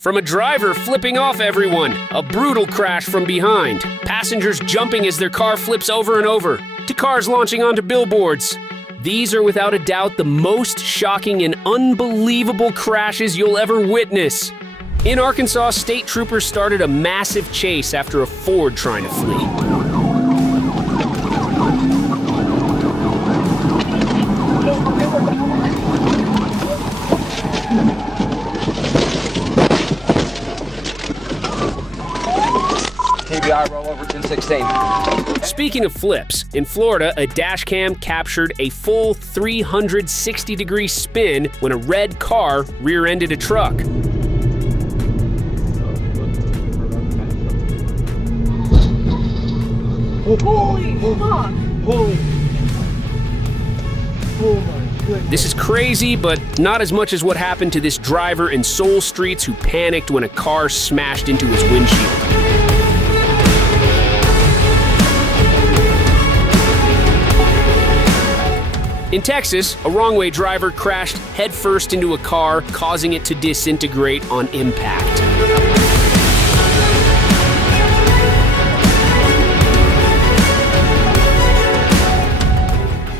From a driver flipping off everyone, a brutal crash from behind, passengers jumping as their car flips over and over, to cars launching onto billboards. These are without a doubt the most shocking and unbelievable crashes you'll ever witness. In Arkansas, state troopers started a massive chase after a Ford trying to flee. KBI rollover 1016. Speaking of flips, in Florida, a dash cam captured a full 360-degree spin when a red car rear-ended a truck. Holy fuck! Holy. Oh my goodness. This is crazy, but not as much as what happened to this driver in Seoul streets who panicked when a car smashed into his windshield. In Texas, a wrong-way driver crashed headfirst into a car, causing it to disintegrate on impact.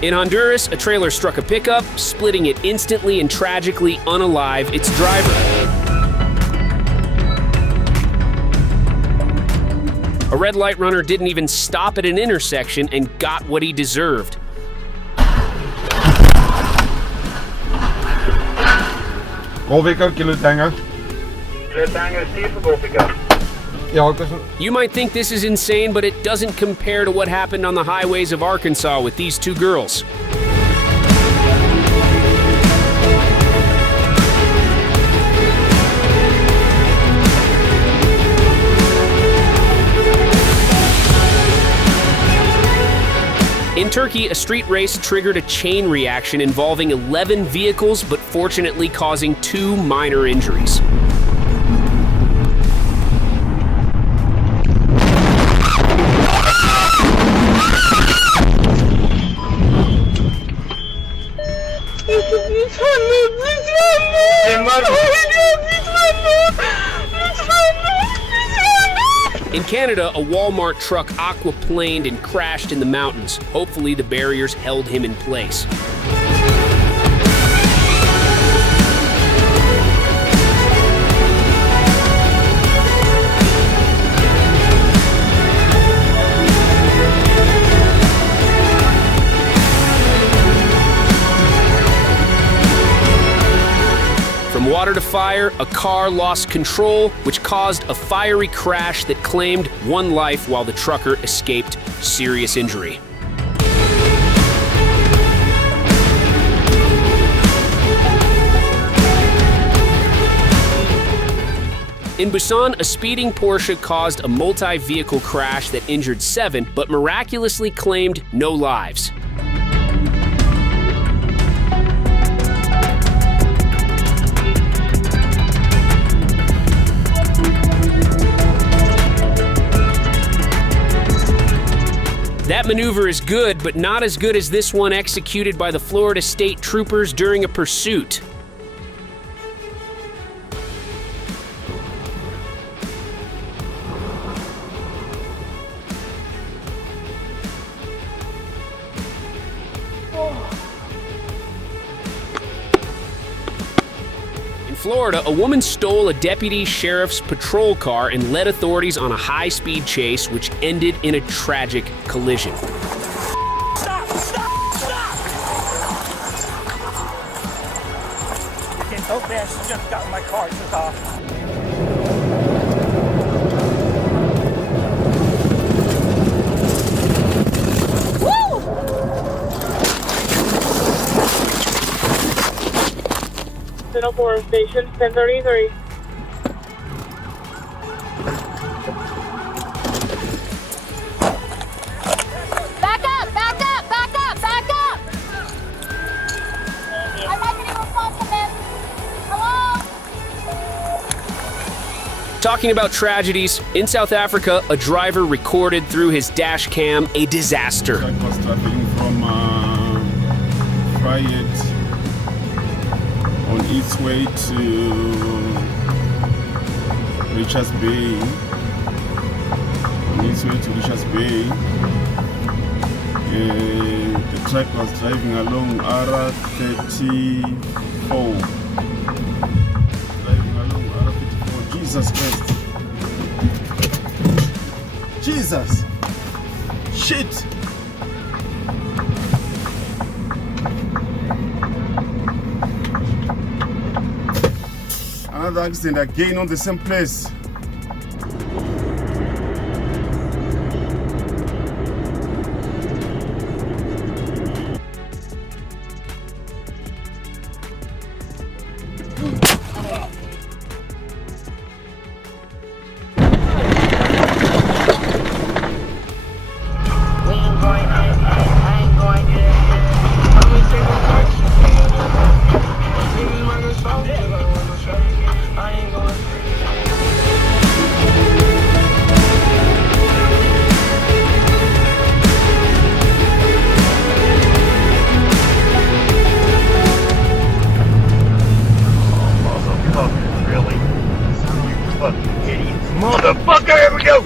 In Honduras, a trailer struck a pickup, splitting it instantly and tragically unalive its driver. A red light runner didn't even stop at an intersection and got what he deserved. Golfwekker, Kilo Tango. Kilo Tango, Steve for Golfwekker. Ja, ik was een... You might think this is insane, but it doesn't compare to what happened on the highways of Arkansas with these two girls. In Turkey, a street race triggered a chain reaction involving 11 vehicles, but fortunately causing 2 minor injuries. In Canada, a Walmart truck aquaplaned and crashed in the mountains. Hopefully, the barriers held him in place. From water to fire, a car lost control, which caused a fiery crash that claimed 1 life while the trucker escaped serious injury. In Busan, a speeding Porsche caused a multi-vehicle crash that injured 7, but miraculously claimed no lives. That maneuver is good, but not as good as this one executed by the Florida State Troopers during a pursuit. In Florida, a woman stole a deputy sheriff's patrol car and led authorities on a high-speed chase, which ended in a tragic collision. Stop! Stop! Stop! Getting so fast, just got in my car, took off. Forum Station 1033. Back up! Back up! Back up! Back up! I'm not getting a response from this. Hello? Talking about tragedies, in South Africa, a driver recorded through his dash cam a disaster. I was traveling from Friday on its way to Richards Bay. On its way to Richards Bay. The truck was driving along R34. Driving along R34. Jesus Christ. Jesus! Shit! Another accident again on the same place. Motherfucker, here we go!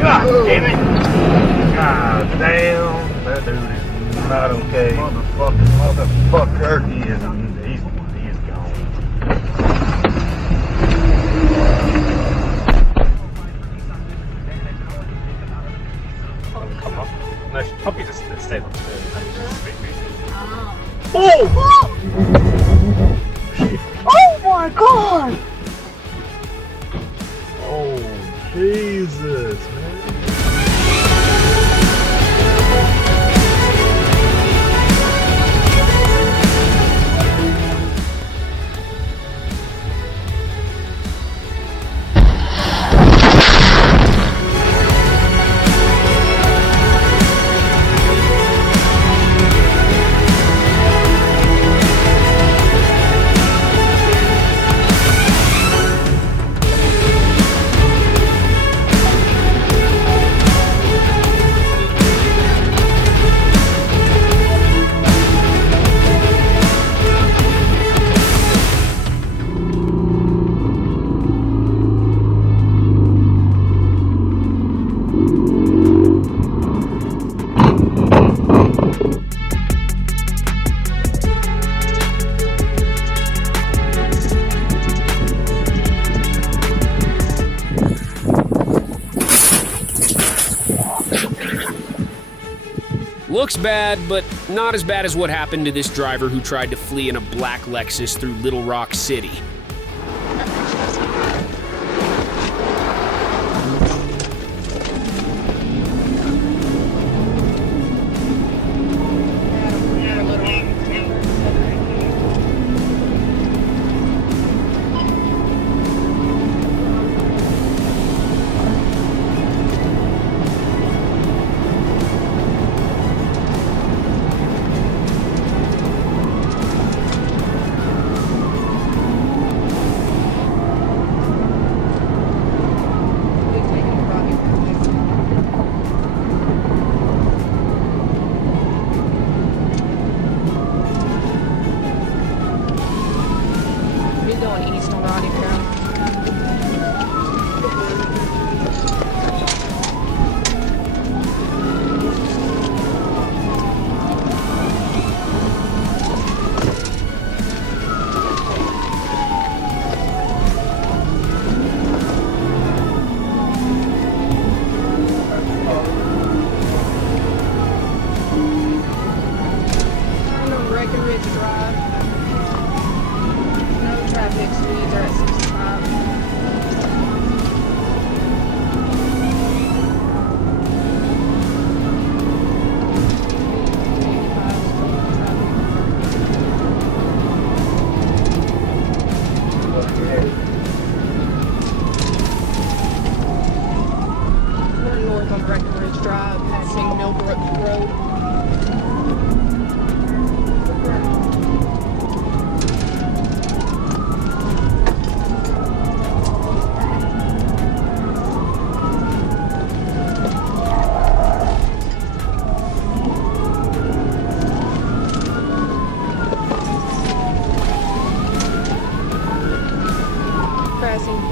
God damn it! God damn, that dude is not okay. Motherfucker, he's gone. Come on. No, she probably just stayed upstairs. Oh! Oh my god! Oh, Jesus, man. Looks bad, but not as bad as what happened to this driver who tried to flee in a black Lexus through Little Rock City.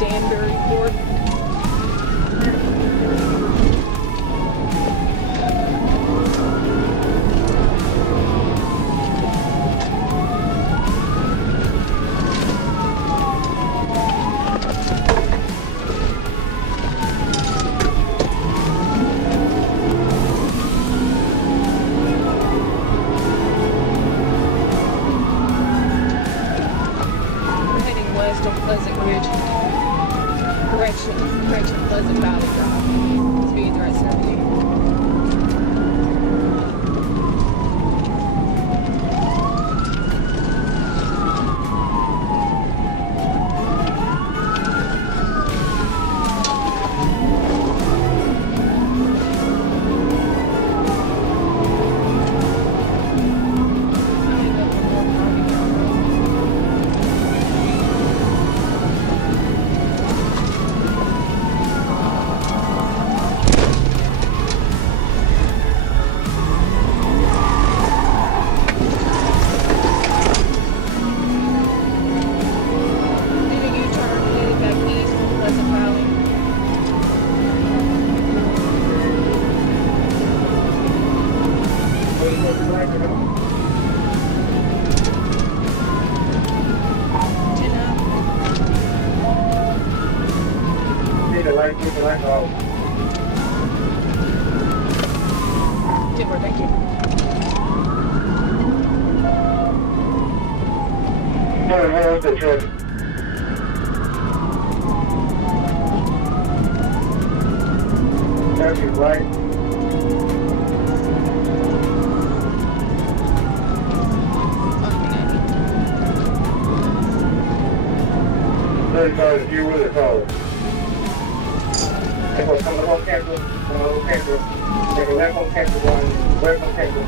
Danbury Court. Correction, Pleasant Valley Drive. Speed right 70. Thank you. Where's the trip? Traffic light. Third car, if you would have called. Come on, cancel. Take a left on cancel one, right on cancel.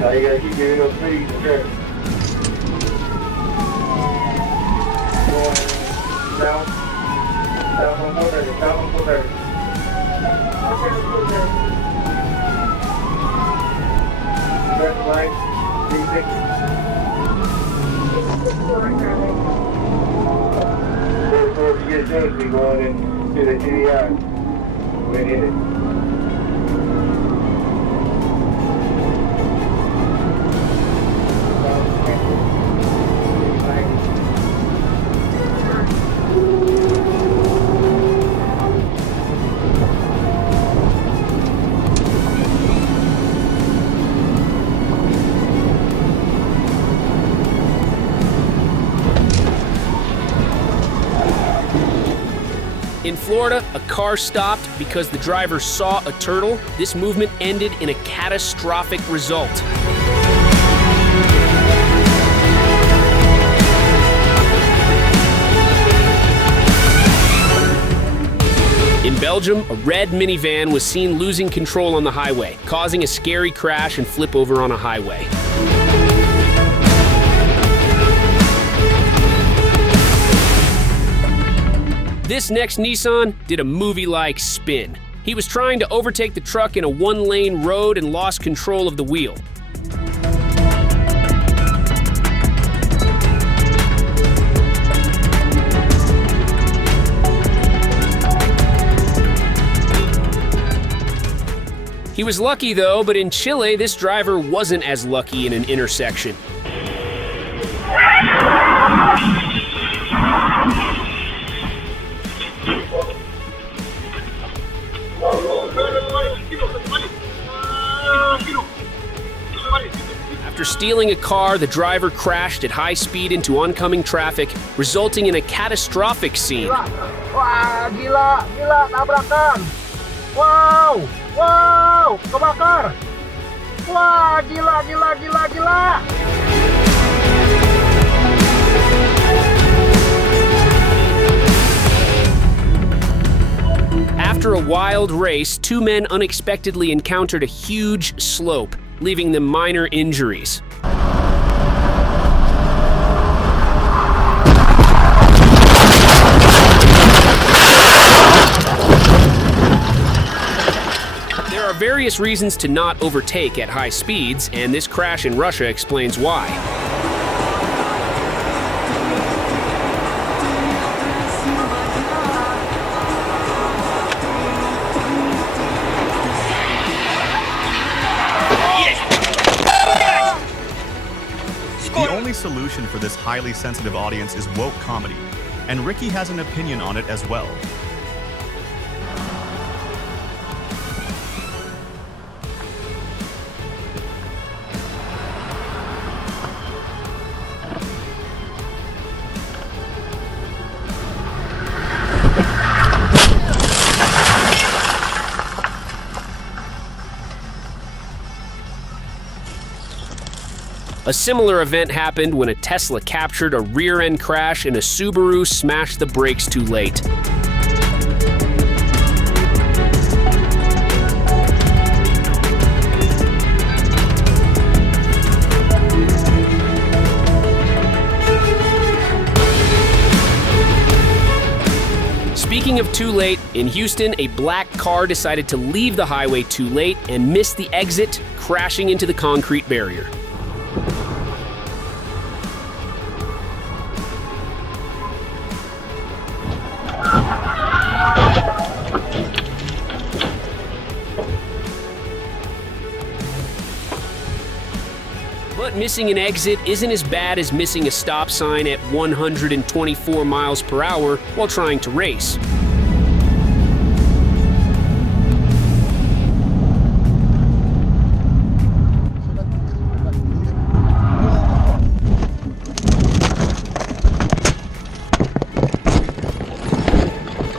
Now you gotta keep giving those speeds and turn. Going south on 430, south on 430. Left, right, 360. If you get a chance to go on and do the GDI, we're in it. In Florida, a car stopped because the driver saw a turtle. This movement ended in a catastrophic result. In Belgium, a red minivan was seen losing control on the highway, causing a scary crash and flip over on a highway. This next Nissan did a movie-like spin. He was trying to overtake the truck in a one-lane road and lost control of the wheel. He was lucky though, but in Chile, this driver wasn't as lucky in an intersection. After stealing a car, the driver crashed at high speed into oncoming traffic, resulting in a catastrophic scene. Wah, gila, tabrakan. Wow, kebakar. Wah, gila. After a wild race, two men unexpectedly encountered a huge slope, leaving them minor injuries. There are various reasons to not overtake at high speeds, and this crash in Russia explains why. The only solution for this highly sensitive audience is woke comedy, and Ricky has an opinion on it as well. A similar event happened when a Tesla captured a rear-end crash and a Subaru smashed the brakes too late. Speaking of too late, in Houston, a black car decided to leave the highway too late and missed the exit, crashing into the concrete barrier. But missing an exit isn't as bad as missing a stop sign at 124 miles per hour while trying to race.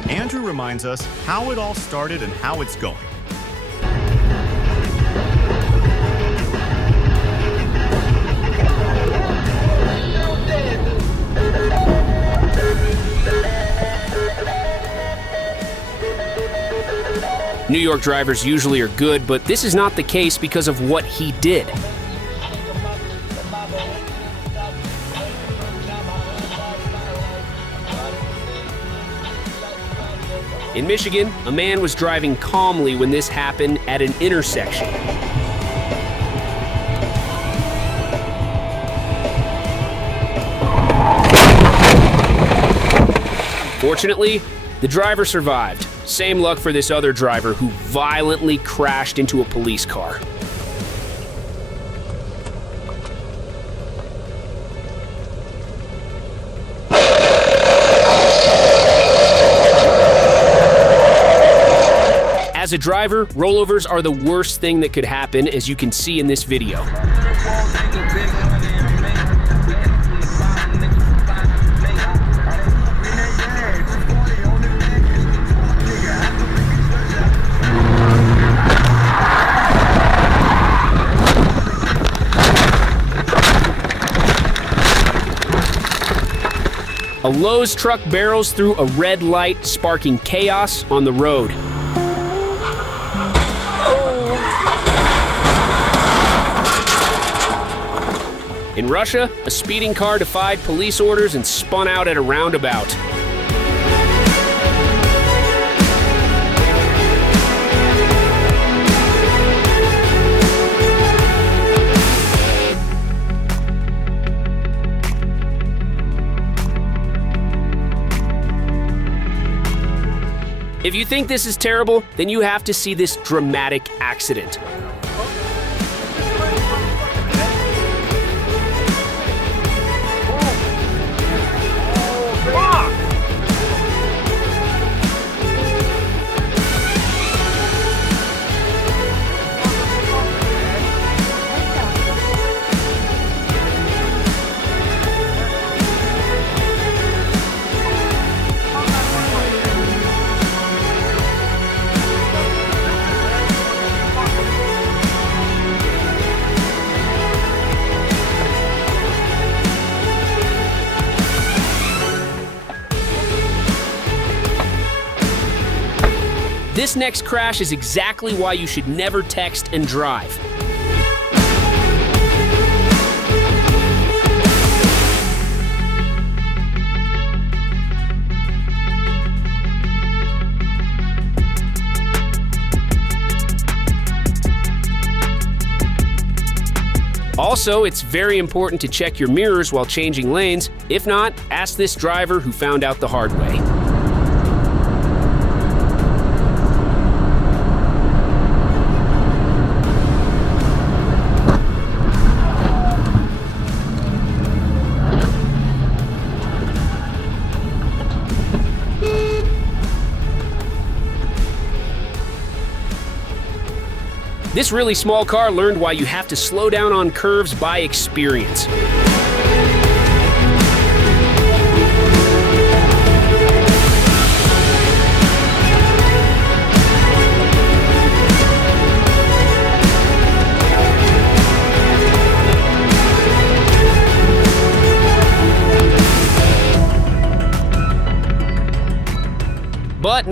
Andrew reminds us how it all started and how it's going. New York drivers usually are good, but this is not the case because of what he did. In Michigan, a man was driving calmly when this happened at an intersection. Fortunately, the driver survived. Same luck for this other driver who violently crashed into a police car. As a driver, rollovers are the worst thing that could happen, as you can see in this video. A Lowe's truck barrels through a red light, sparking chaos on the road. In Russia, a speeding car defied police orders and spun out at a roundabout. If you think this is terrible, then you have to see this dramatic accident. This next crash is exactly why you should never text and drive. Also, it's very important to check your mirrors while changing lanes. If not, ask this driver who found out the hard way. This really small car learned why you have to slow down on curves by experience.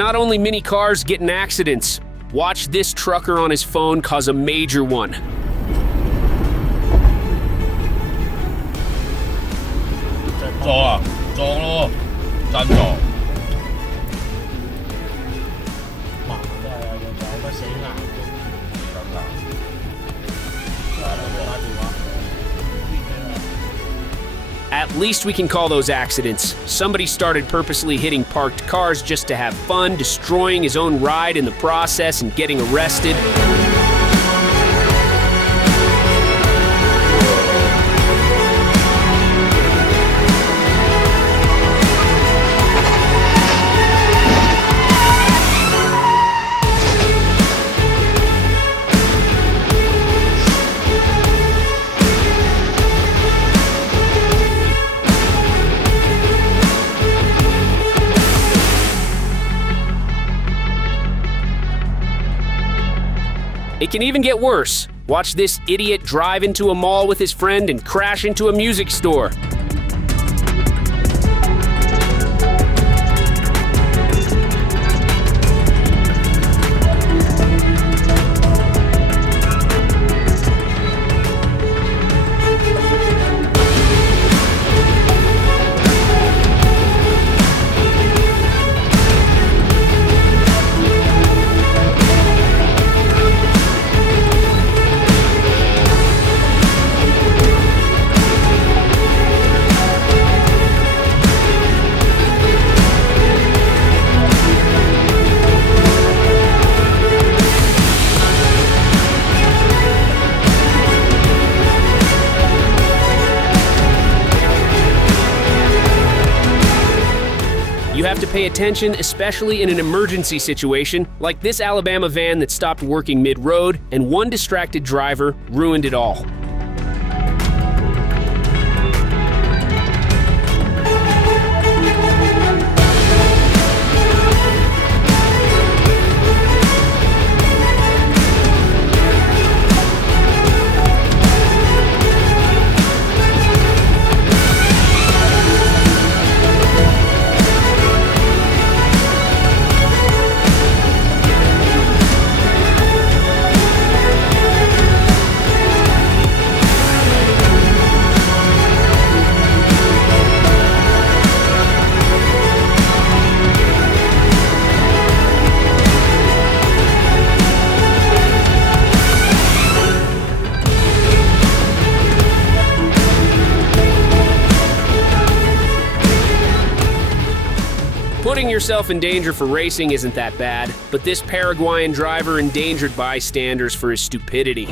not only many cars get in accidents. Watch this trucker on his phone cause a major one. At least we can call those accidents. Somebody started purposely hitting parked cars just to have fun, destroying his own ride in the process and getting arrested. It can even get worse. Watch this idiot drive into a mall with his friend and crash into a music store. You have to pay attention, especially in an emergency situation, like this Alabama van that stopped working mid-road, and one distracted driver ruined it all. Putting yourself in danger for racing isn't that bad, but this Paraguayan driver endangered bystanders for his stupidity.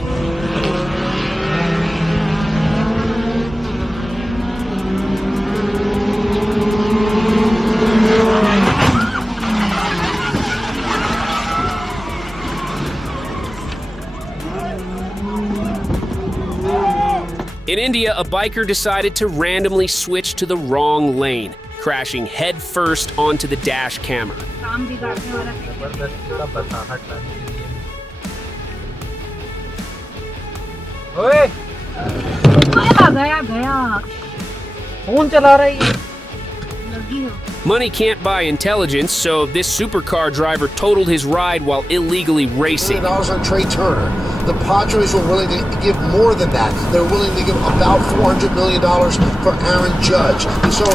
In India, a biker decided to randomly switch to the wrong lane, crashing headfirst onto the dash camera. Money can't buy intelligence, so this supercar driver totaled his ride while illegally racing. $1 on Trey Turner. The Padres were willing to give more than that. They were willing to give about $400 million for Aaron Judge. We saw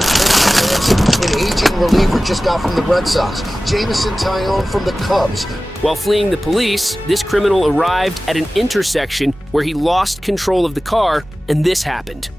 an aging reliever just got from the Red Sox. Jameson Taillon from the Cubs. While fleeing the police, this criminal arrived at an intersection where he lost control of the car, and this happened.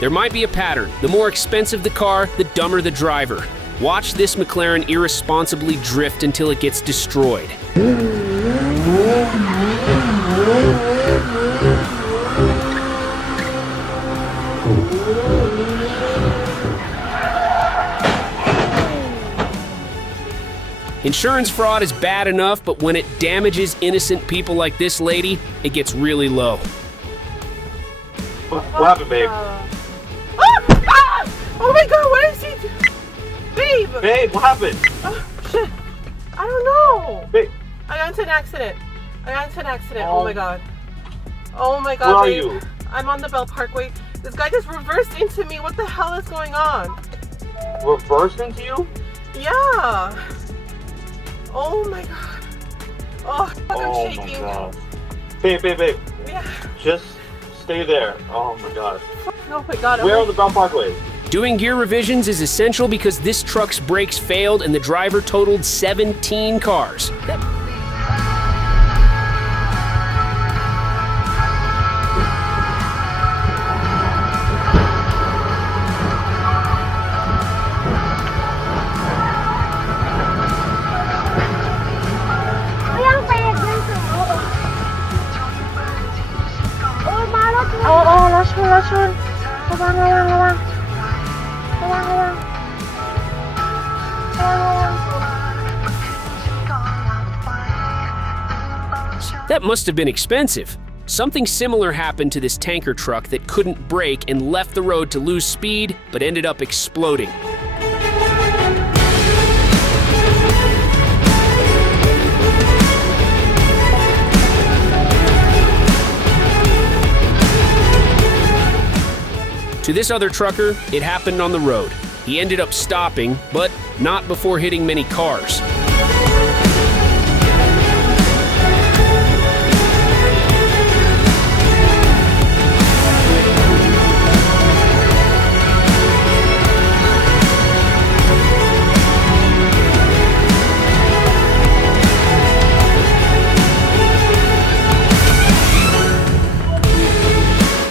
There might be a pattern. The more expensive the car, the dumber the driver. Watch this McLaren irresponsibly drift until it gets destroyed. Insurance fraud is bad enough, but when it damages innocent people like this lady, it gets really low. What happened, babe? Oh my god, what is he doing? Babe! Babe, what happened? Oh, shit. I don't know. Babe. I got into an accident. Oh my god. Oh my god, Where are babe. you? I'm on the Bell Parkway. This guy just reversed into me. What the hell is going on? Reversed into you? Yeah. Oh my god. Oh, fuck, I'm Oh shaking. my god. Babe. Yeah. Just stay there. Oh my god. Oh my god. Where on the Bell Parkway? Doing gear revisions is essential because this truck's brakes failed and the driver totaled 17 cars. That must have been expensive. Something similar happened to this tanker truck that couldn't brake and left the road to lose speed, but ended up exploding. To this other trucker, it happened on the road. He ended up stopping, but not before hitting many cars.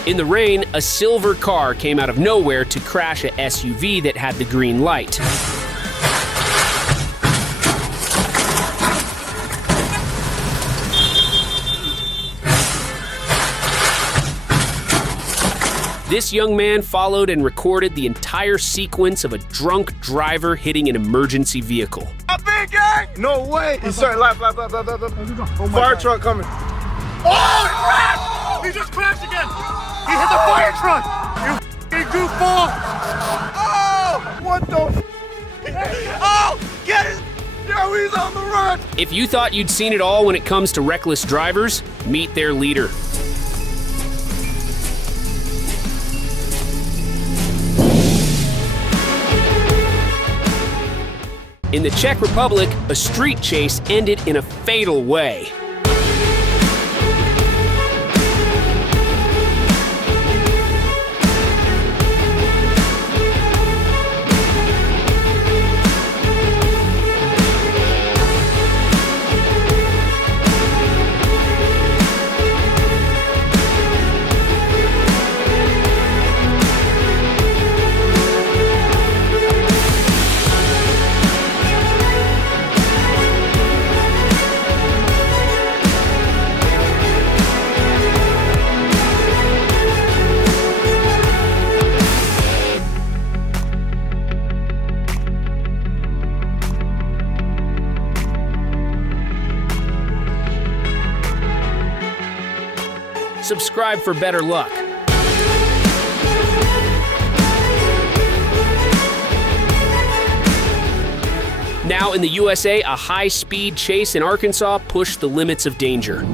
In the rain, a silver car came out of nowhere to crash a SUV that had the green light. This young man followed and recorded the entire sequence of a drunk driver hitting an emergency vehicle. A big gang! No way! He's starting left. Fire truck coming. Oh, he crashed! He just crashed again! He hit the fire truck! You f***ing goofball! Oh! What the f***? Oh! Get it! Yo, he's on the run! If you thought you'd seen it all when it comes to reckless drivers, meet their leader. In the Czech Republic, a street chase ended in a fatal way. Subscribe for better luck. Now in the USA, a high-speed chase in Arkansas pushed the limits of danger.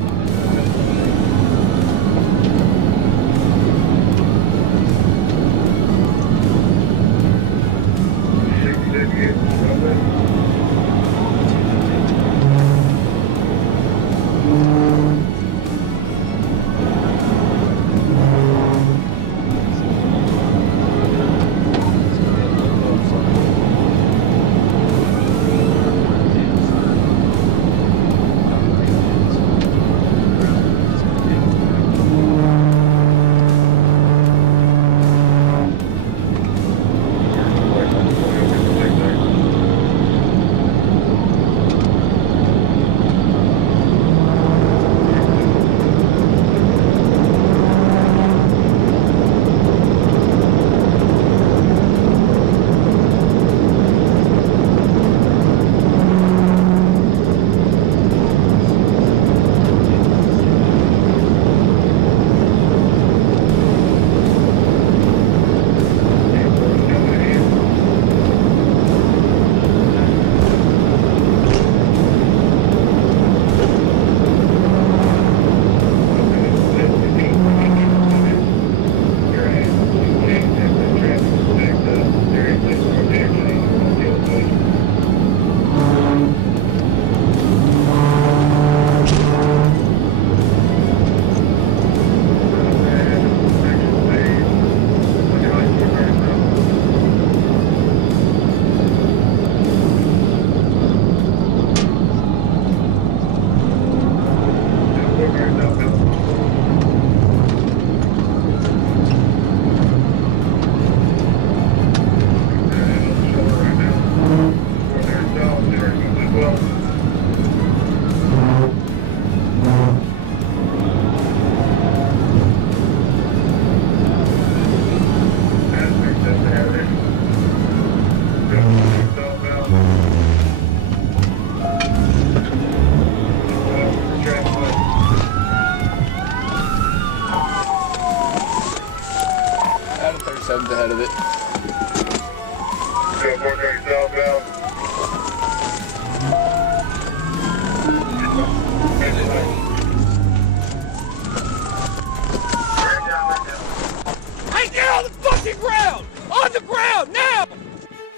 Hey, get on the fucking ground! On the ground, now!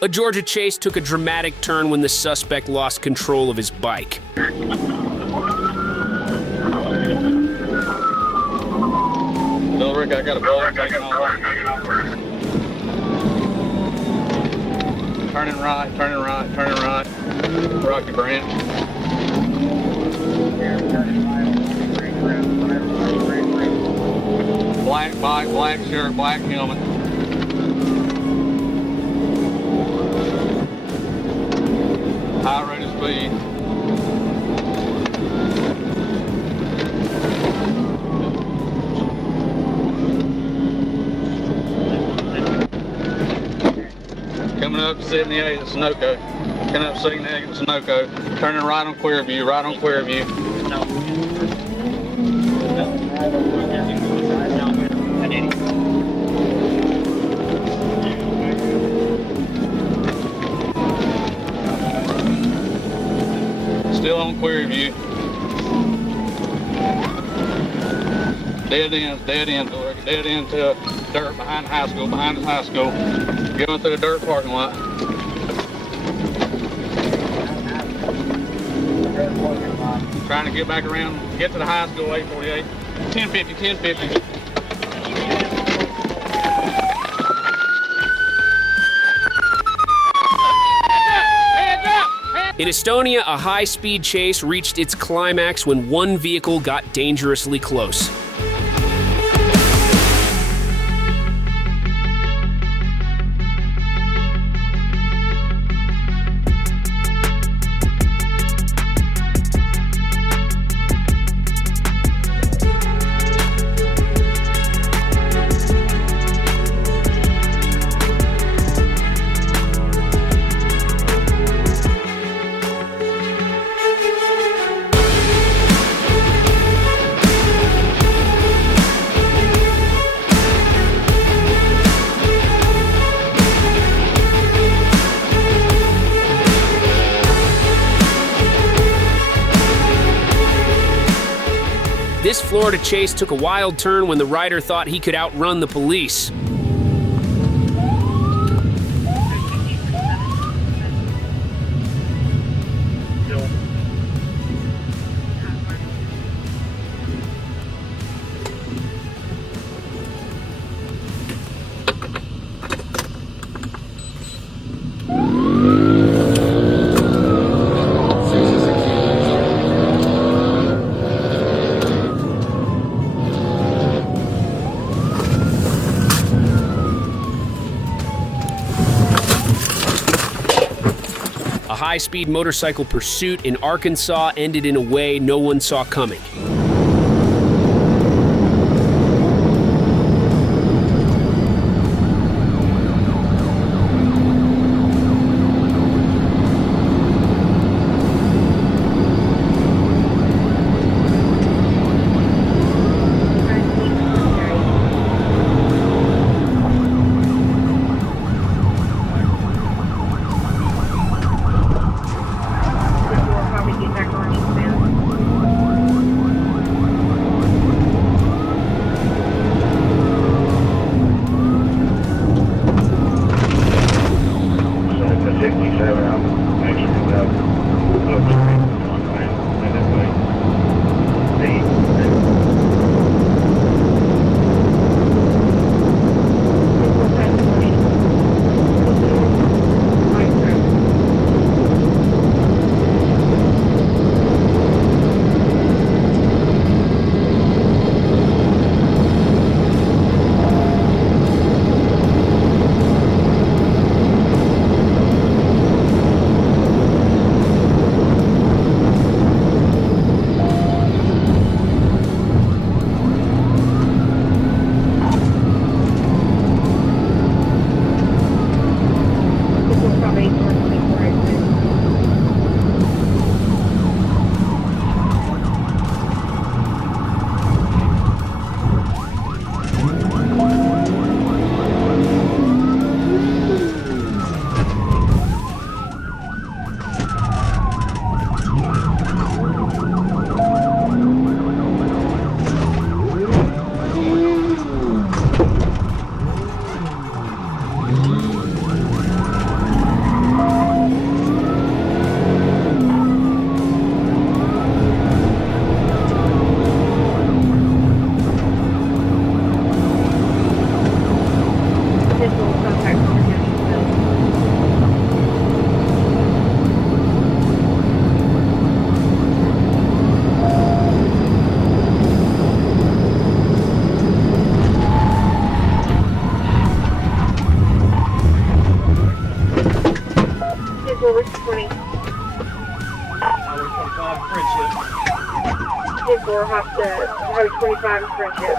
A Georgia chase took a dramatic turn when the suspect lost control of his bike. Bill Rick, I got a bullet. Turning right, turning right, turning right. Rocky Branch. Black bike, black shirt, black helmet. High rate of speed. Coming up 78 at Sunoco. Coming up 78 at Sunoco. Turning right on Queerview, right on Queerview. Still on Queerview. Dead end, dead end to dirt behind the high school, behind the high school. Going through the dirt parking lot. Trying to get back around, get to the high school, 848. 1050, 1050. In Estonia, a high-speed chase reached its climax when one vehicle got dangerously close. This Florida chase took a wild turn when the rider thought he could outrun the police. A high-speed motorcycle pursuit in Arkansas ended in a way no one saw coming. over 20. Highway 25, Friendship. 10-4, hop to Highway 25 and Friendship.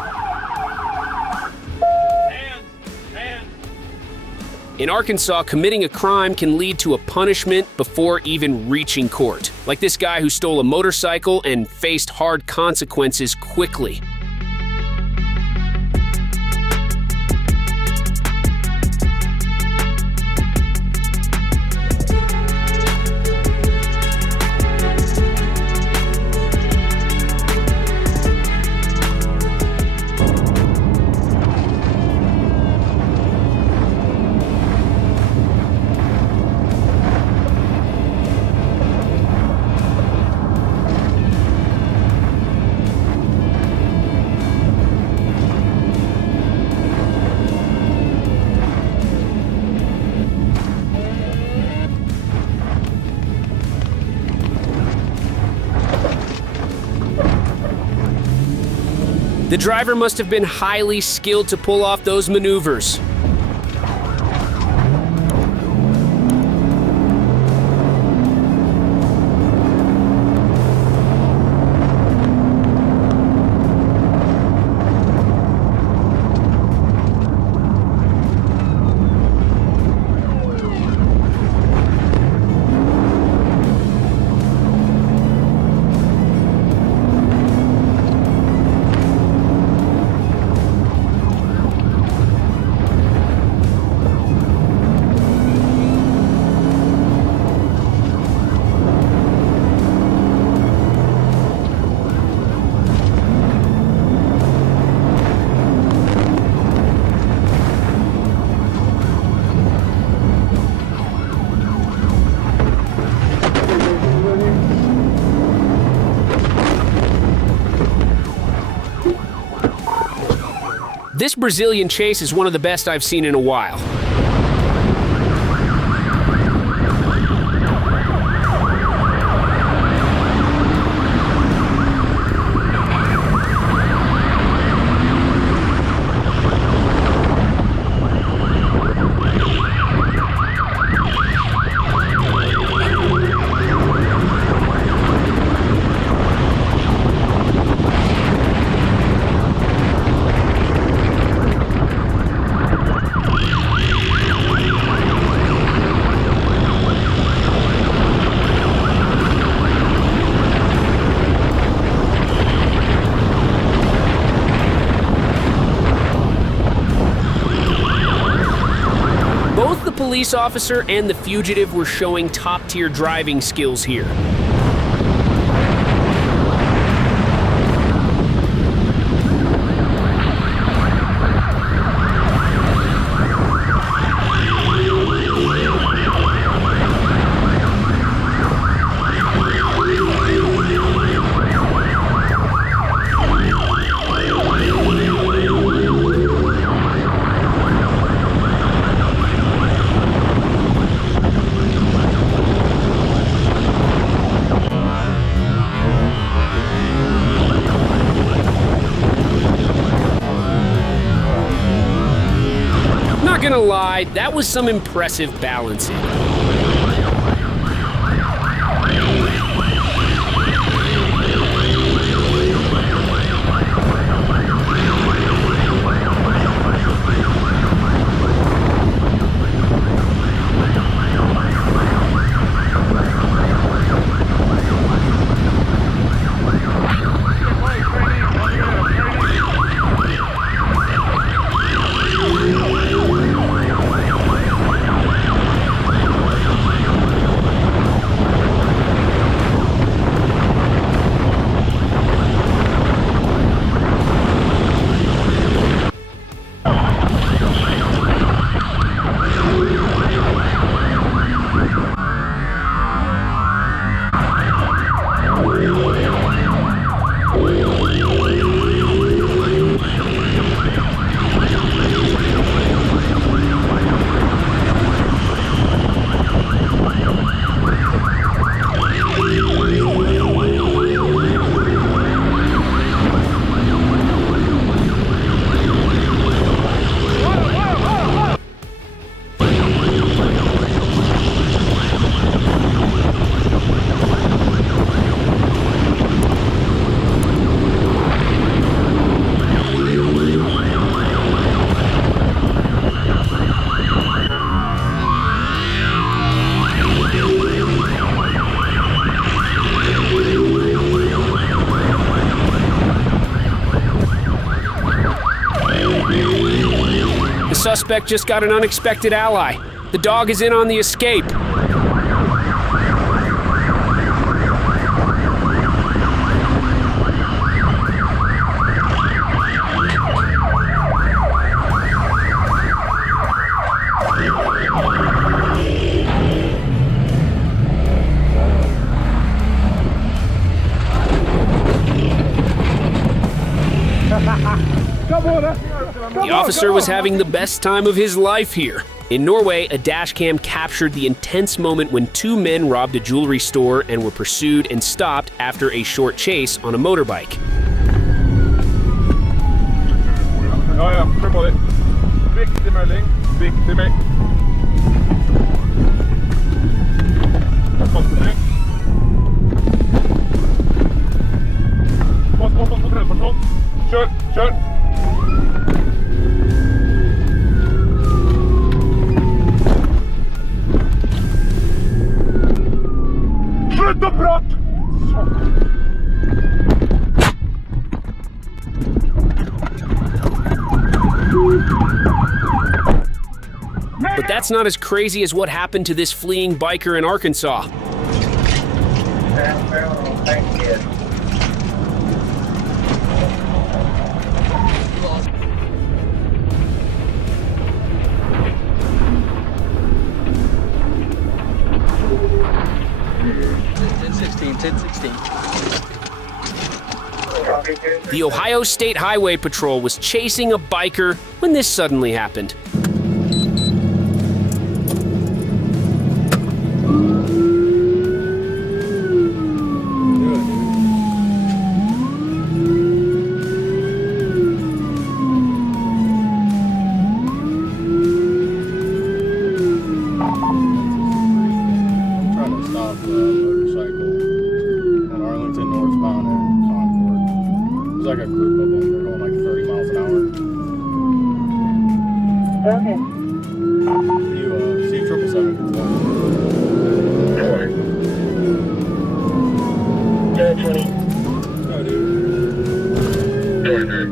In Arkansas, committing a crime can lead to a punishment before even reaching court. Like this guy who stole a motorcycle and faced hard consequences quickly. The driver must have been highly skilled to pull off those maneuvers. This Brazilian chase is one of the best I've seen in a while. Both the police officer and the fugitive were showing top-tier driving skills here. Not gonna lie, that was some impressive balancing. suspect just got an unexpected ally. The dog is in on the escape. The officer was having the best time of his life here. In Norway, a dashcam captured the intense moment when two men robbed a jewelry store and were pursued and stopped after a short chase on a motorbike. Ja, ja, kör på det. Viktig melding. Viktig melding. Kontinuerligt. Pass på tredje person. Kör, kör. Sluta prata! But that's not as crazy as what happened to this fleeing biker in Arkansas. The Ohio State Highway Patrol was chasing a biker when this suddenly happened. Like a group of them, they're going like 30 miles an hour. Okay. You see 777 control. 20. No, dude. 23.5.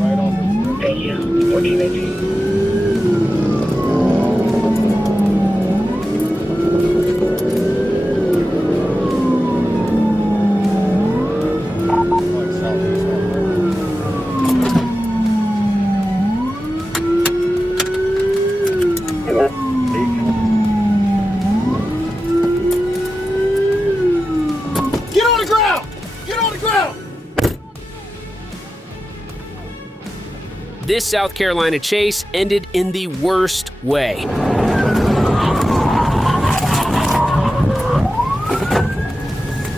Right on. Thank you. 1418. This South Carolina chase ended in the worst way.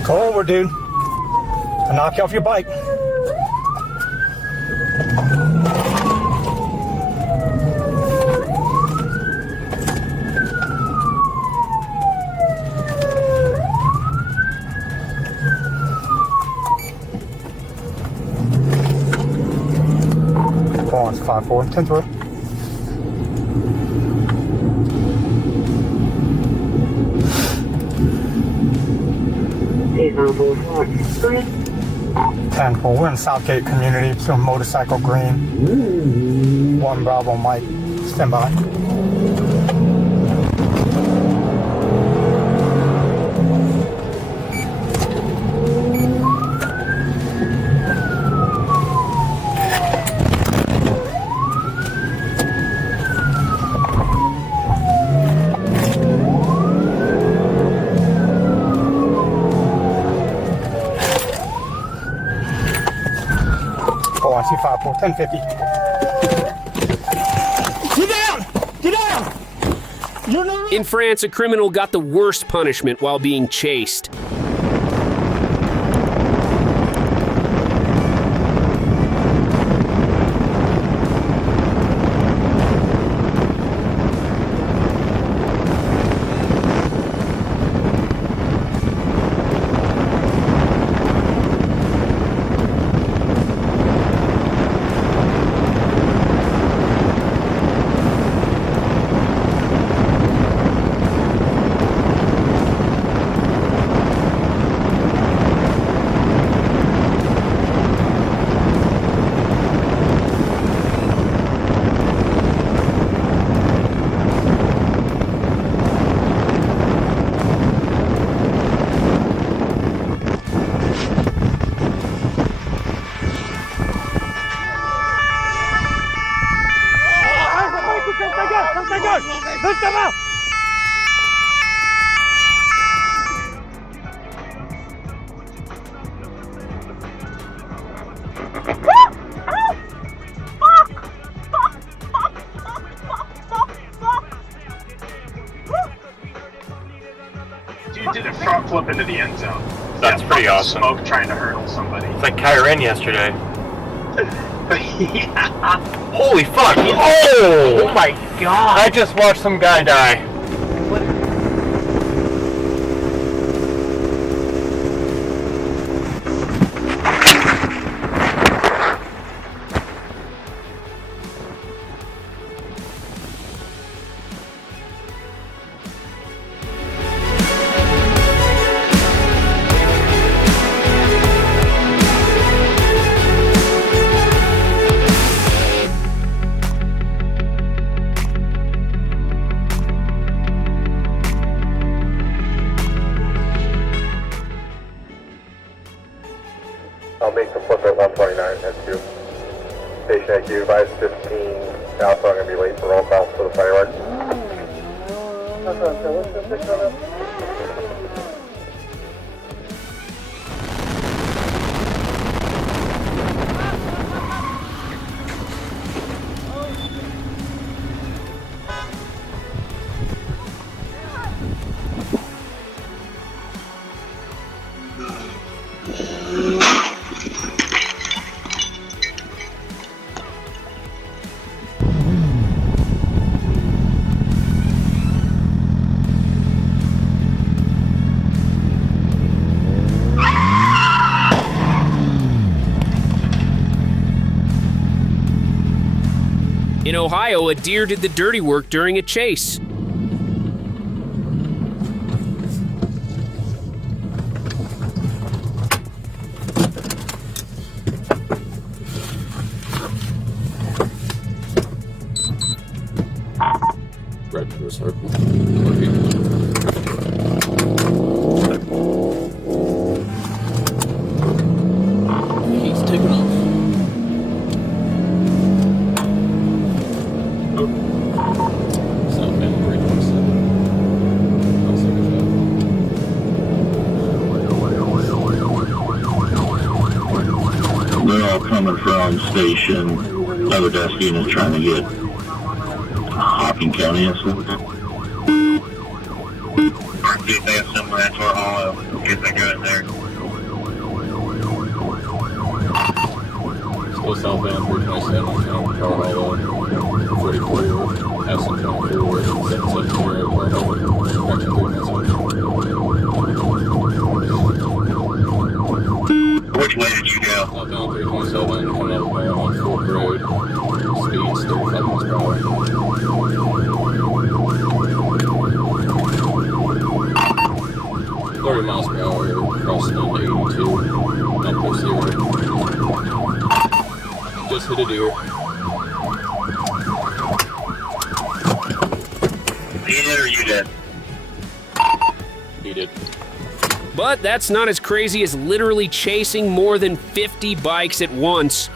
Come over, dude. I'll knock you off your bike. Go on, 5-4, 10 through. We're in Southgate community, so motorcycle green. 1 Bravo Mike, stand by. C54, 1050. Get down! Get down! You're not... In France, a criminal got the worst punishment while being chased. estaba! Dude did a front flip into the end zone. That's pretty awesome. Smoke trying to hurdle somebody. It's like Kyren yesterday. Yeah. Holy fuck! Oh my god! I just watched some guy die. I'll make the flip at 129, head 2. Station IQ, advise 15, Alpha, I'm going to be late for roll call for the fireworks. In Ohio, a deer did the dirty work during a chase. Right to the circle. He's taking off. Southbound 327. They're all coming from station. Another desk unit trying to get Hocking County, I suppose. Get that somewhere, that's where I'll get that guy there. Still southbound 327, Colorado, 44, Aston County, 770, right over, action 327. Which way did you go? Southbound 327, coming out of way on Fort Road, speeds 35 miles per hour. 30 miles per hour, crossing into 82, outpost 0. Just hit a deer. He did or you did? He did. But that's not as crazy as literally chasing more than 50 bikes at once.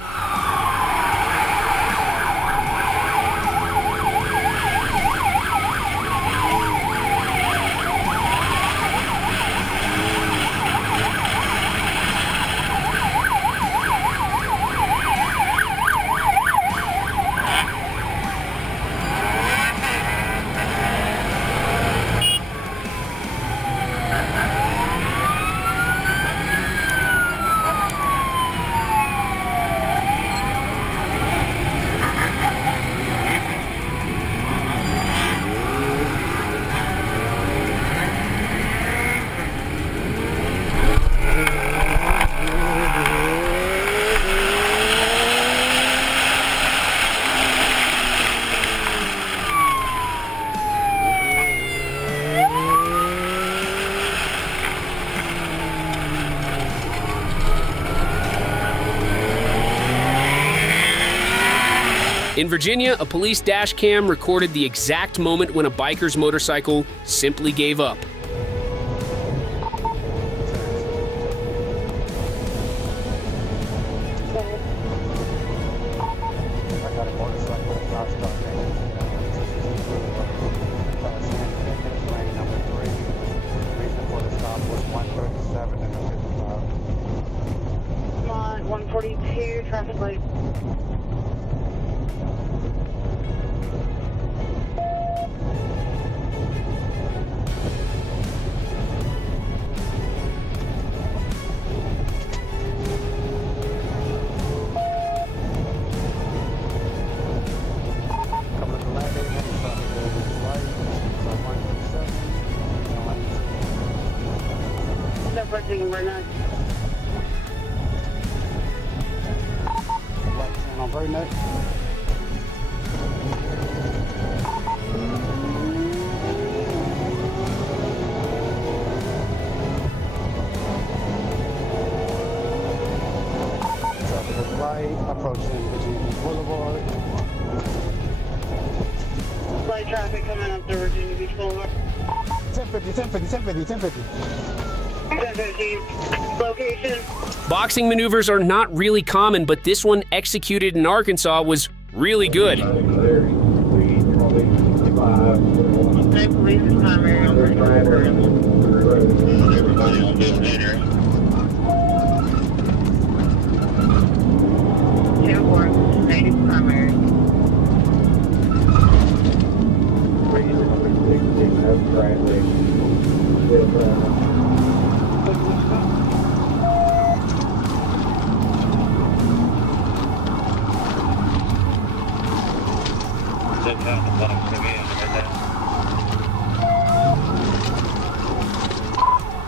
In Virginia, a police dash cam recorded the exact moment when a biker's motorcycle simply gave up. approaching Burnett. On Burnett. Right, approaching Virginia Beach Boulevard. Light traffic coming up to Virginia Beach Boulevard. 1050. 1015. Location. Boxing maneuvers are not really common, but this one executed in Arkansas was really good. State police is primary on Everybody on this area. 10-4, native primary.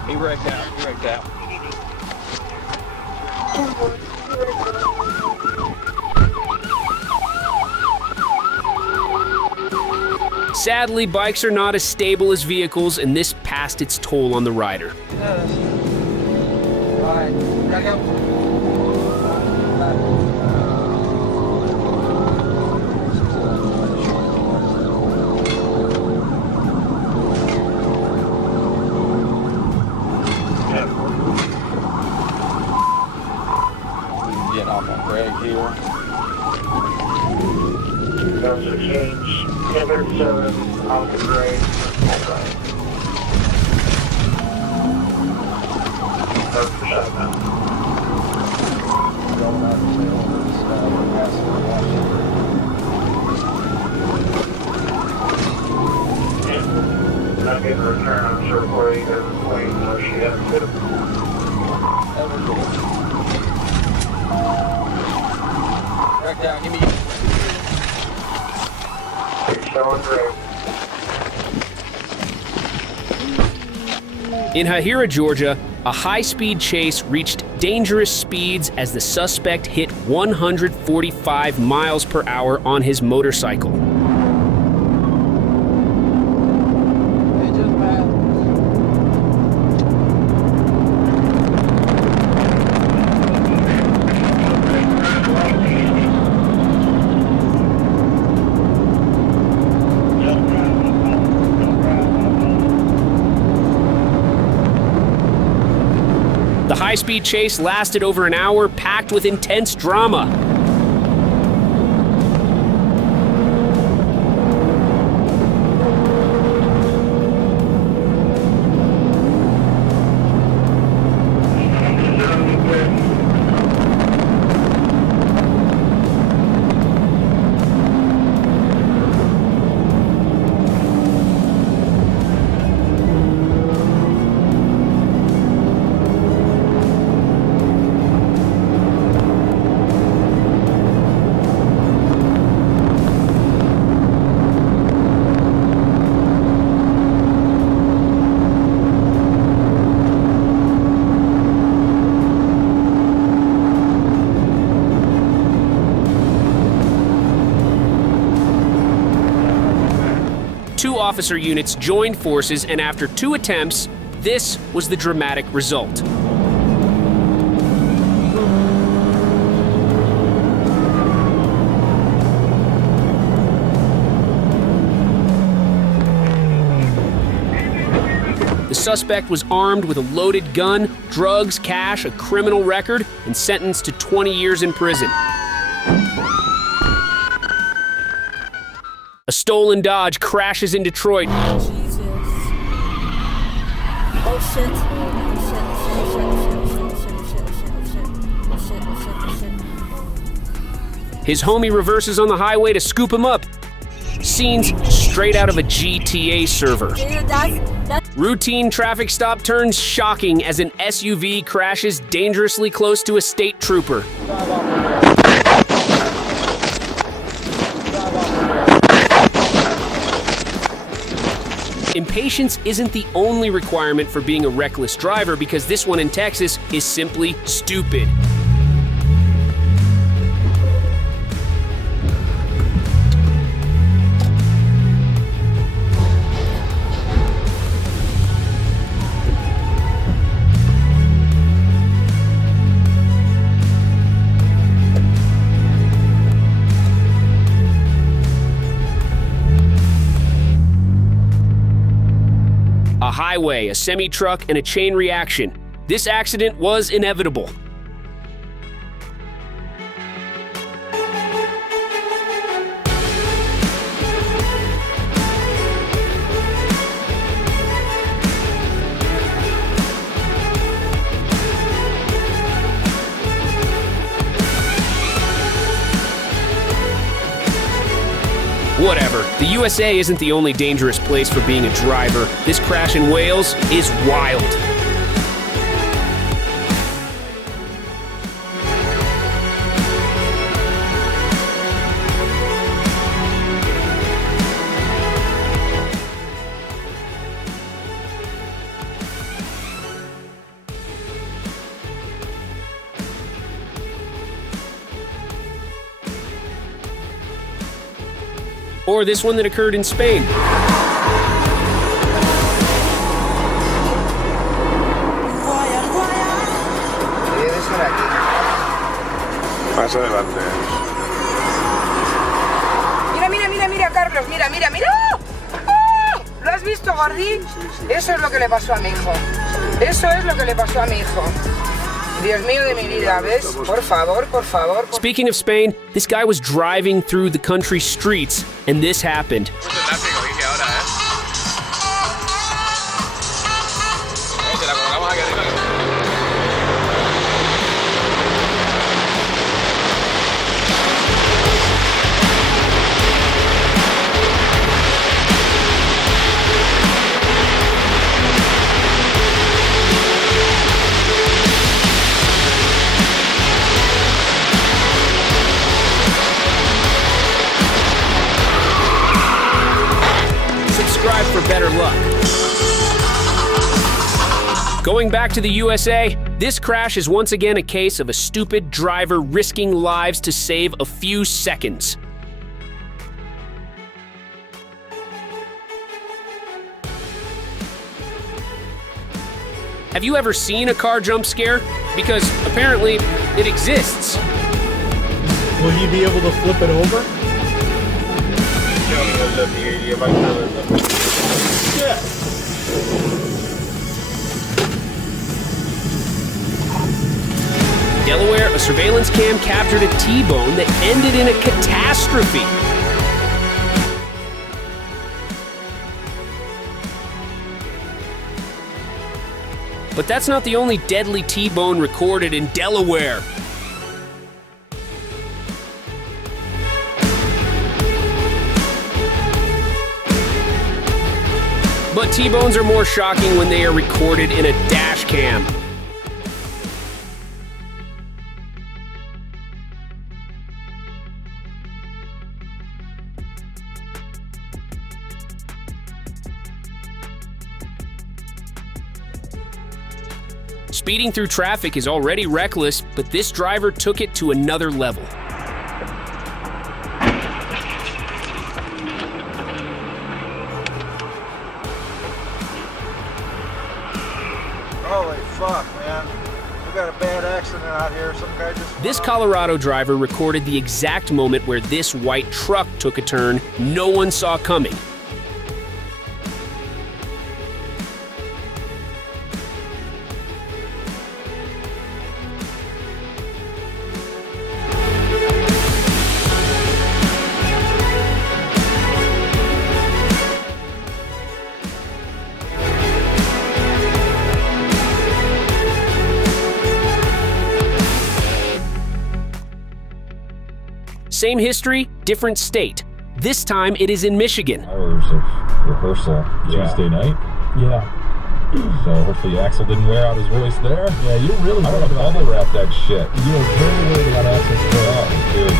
He wrecked out. Sadly, bikes are not as stable as vehicles, and this passed its toll on the rider. Alright, back up. Getting off on Greg here. That's a change. 1037, off the grade. That's the shot now. Going out of the middle of this, we're passing the Washington. Not getting a return on short plate or plane, so she hasn't hit him. Back down, give me. Showing great. In Hahira, Georgia, a high-speed chase reached dangerous speeds as the suspect hit 145 miles per hour on his motorcycle. The high-speed chase lasted over an hour, packed with intense drama. Two officer units joined forces, and after 2 attempts, this was the dramatic result. The suspect was armed with a loaded gun, drugs, cash, a criminal record, and sentenced to 20 years in prison. A stolen Dodge crashes in Detroit. Jesus. Oh shit. His homie reverses on the highway to scoop him up. Scenes straight out of a GTA server. Dude, that's Routine traffic stop turns shocking as an SUV crashes dangerously close to a state trooper. Impatience isn't the only requirement for being a reckless driver, because this one in Texas is simply stupid. A highway, a semi-truck, and a chain reaction. This accident was inevitable. Whatever. The USA isn't the only dangerous place for being a driver. This crash in Wales is wild. Or this one that occurred in Spain. Más adelante. Mira, Carlos, mira. ¡Oh! ¿Lo has visto, Gordi? Eso es lo que le pasó a mi hijo. Eso es lo que le pasó a mi hijo. Dios mío de mi vida, ¿ves? Por favor. Speaking of Spain, this guy was driving through the country streets, and this happened. Subscribe for better luck. Going back to the USA, this crash is once again a case of a stupid driver risking lives to save a few seconds. Have you ever seen a car jump scare? Because apparently it exists. Will he be able to flip it over? Yeah. Delaware, a surveillance cam captured a T-bone that ended in a catastrophe. But that's not the only deadly T-bone recorded in Delaware. But T-bones are more shocking when they are recorded in a dash cam. Speeding through traffic is already reckless, but this driver took it to another level. Holy fuck, man. We got a bad accident out here. Some guy just... This Colorado driver recorded the exact moment where this white truck took a turn no one saw coming. Same history, different state. This time it is in Michigan. Hours of rehearsal Tuesday night. Yeah. So hopefully Axel didn't wear out his voice there. Yeah, you really I want to bubble wrap that shit. You were very worried about Axel's Good.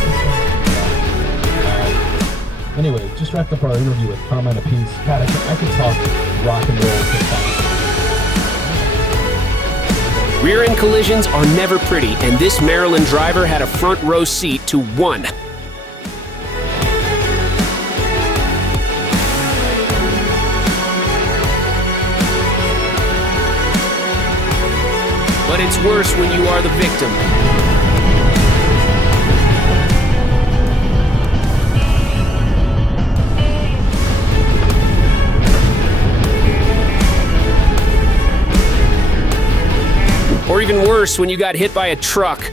Anyway, just wrapped up our interview with Carmine Apiece. God, I could talk rock and roll for 5 Rear-end collisions are never pretty, and this Maryland driver had a front row seat to one. But it's worse when you are the victim. Or even worse when you got hit by a truck.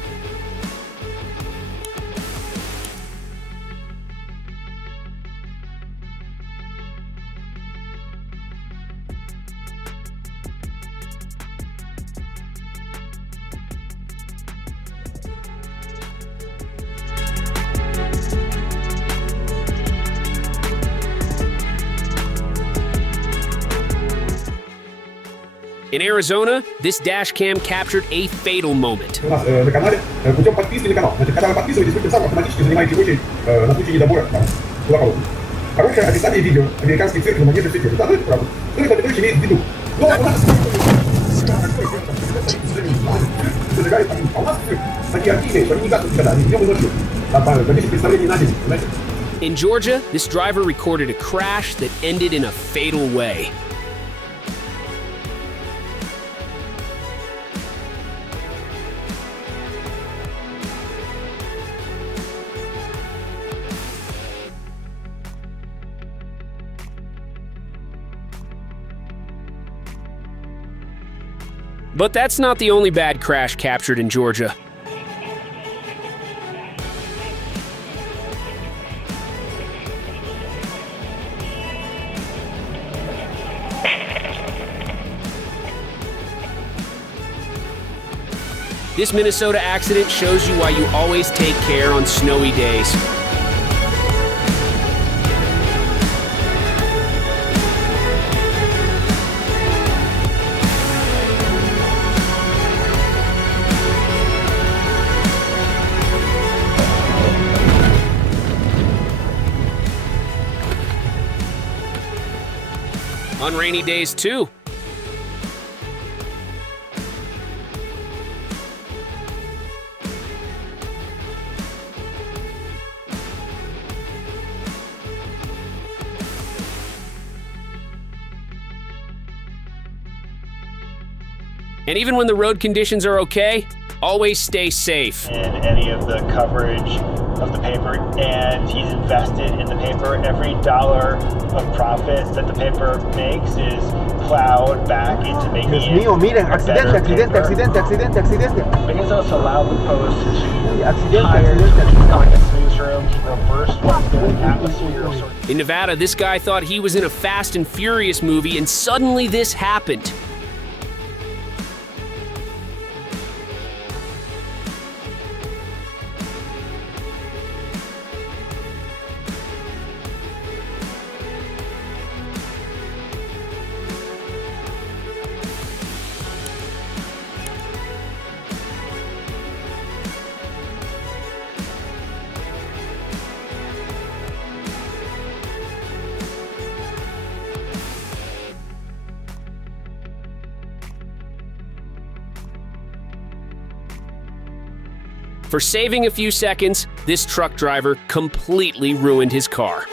In Arizona, this dash cam captured a fatal moment. На канале путем подписки на канал. Значит, когда вы подписываетесь, вы тем самым автоматически занимаете очередь на случай недобора кулаков. Хорошее описание видео. Американский цирк на манеже все те же. Да, это правда. Что Николай Петрович имеет в виду? Но у нас зажигает там, а у нас цирк. Такие активные, что они не гаснут никогда. Они днем и ночью. Там по 10 представлений на день. Знаете? In Georgia, this driver recorded a crash that ended in a fatal way. But that's not the only bad crash captured in Georgia. This Minnesota accident shows you why you always take care on snowy days. On rainy days, too. And even when the road conditions are okay, always stay safe. In any of the coverage of the paper, and he's invested in the paper. Every dollar of profit that the paper makes is plowed back into making Dios mío, miren, accidente, accidente, accidente, accidente, accidente. I guess also allowed the post to accidente, hire accidente. like a newsroom, reverse the atmosphere. In Nevada, this guy thought he was in a Fast and Furious movie, and suddenly this happened. For saving a few seconds, this truck driver completely ruined his car.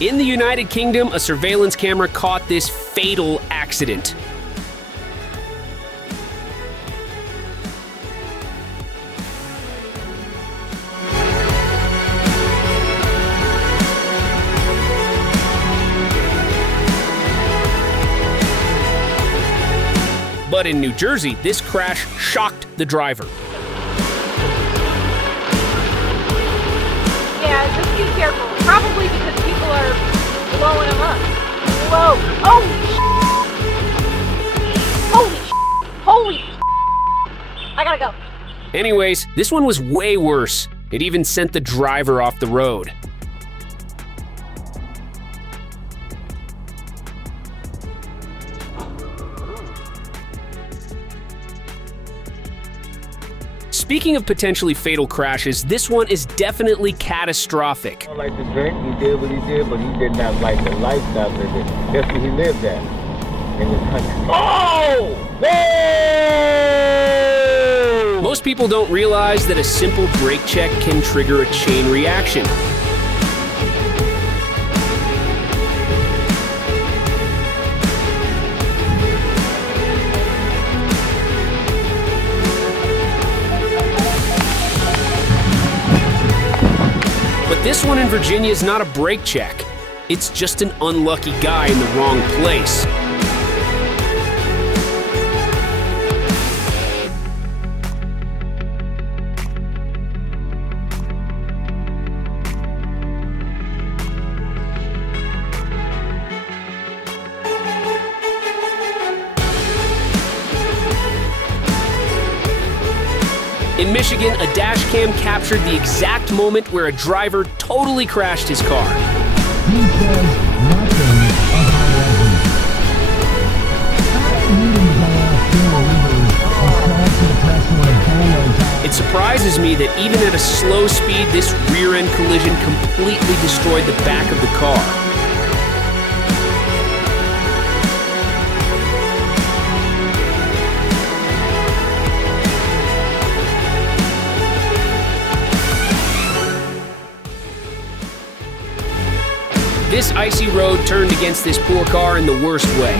In the United Kingdom, a surveillance camera caught this fatal accident. But in New Jersey, this crash shocked the driver. Yeah, just be careful. Probably because people are blowing them up. Whoa! Holy Holy I gotta go. Anyways, this one was way worse. It even sent the driver off the road. Speaking of potentially fatal crashes, this one is definitely catastrophic. I like to drink, he did what he did, but he did not like the lifestyle living. That's where he lived at, in this country. Oh! Whoa! Most people don't realize that a simple brake check can trigger a chain reaction. But this one in Virginia is not a brake check. It's just an unlucky guy in the wrong place. In Michigan, a dash cam captured the exact moment where a driver totally crashed his car. He says nothing about It surprises me that even at a slow speed, this rear-end collision completely destroyed the back of the car. This icy road turned against this poor car in the worst way.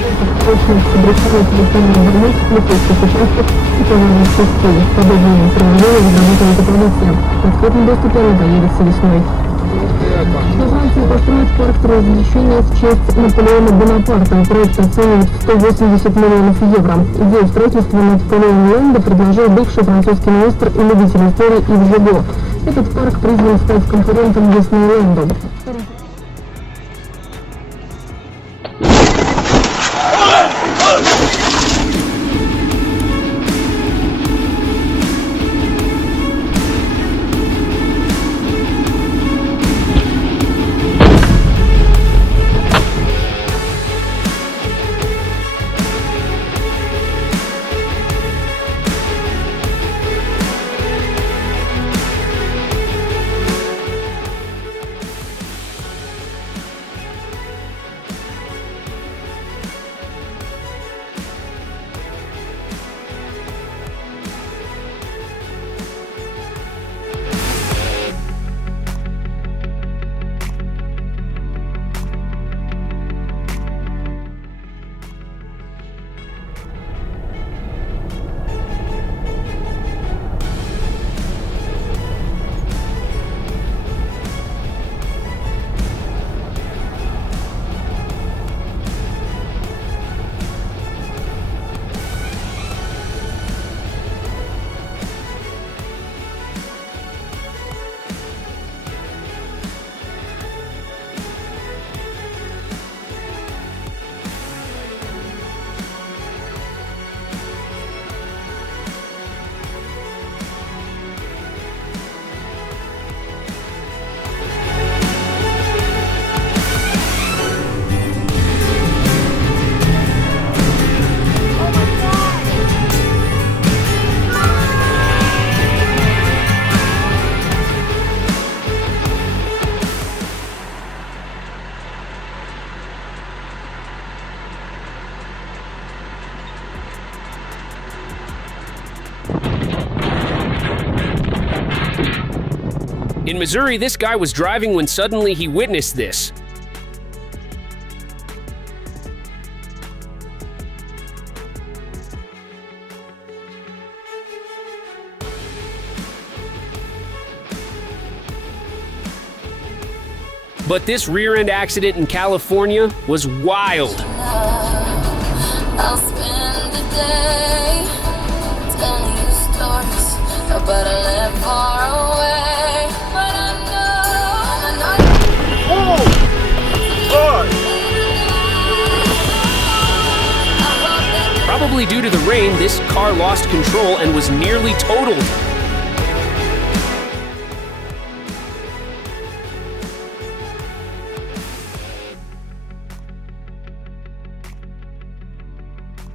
Во Франции построить парк развлечения в честь Наполеона Бонапарта. Проект оценивает в 180 миллионов евро. Идею строительства Наполеон-ленда предложил бывший французский министр и любитель истории Ив Жиго. Этот парк призван стать конкурентом Диснейленду. In Missouri, this guy was driving when suddenly he witnessed this. But this rear-end accident in California was wild. I'll spend the day telling you stories about a land far away, but I know Probably due to the rain, this car lost control and was nearly totaled.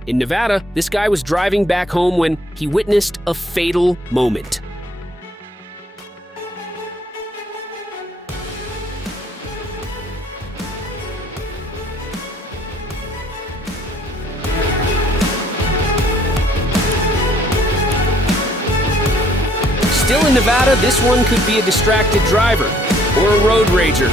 In Nevada, this guy was driving back home when he witnessed a fatal moment. Still in Nevada, this one could be a distracted driver or a road rager.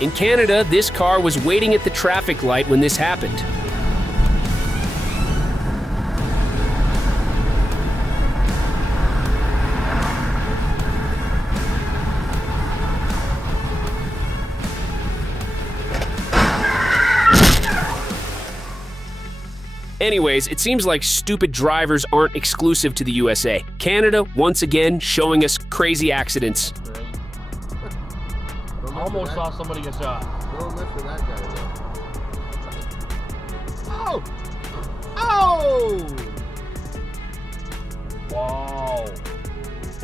In Canada, this car was waiting at the traffic light when this happened. Anyways, it seems like stupid drivers aren't exclusive to the USA. Canada, once again, showing us crazy accidents. Almost saw somebody get shot. Don't live for that guy, though. Oh! Wow.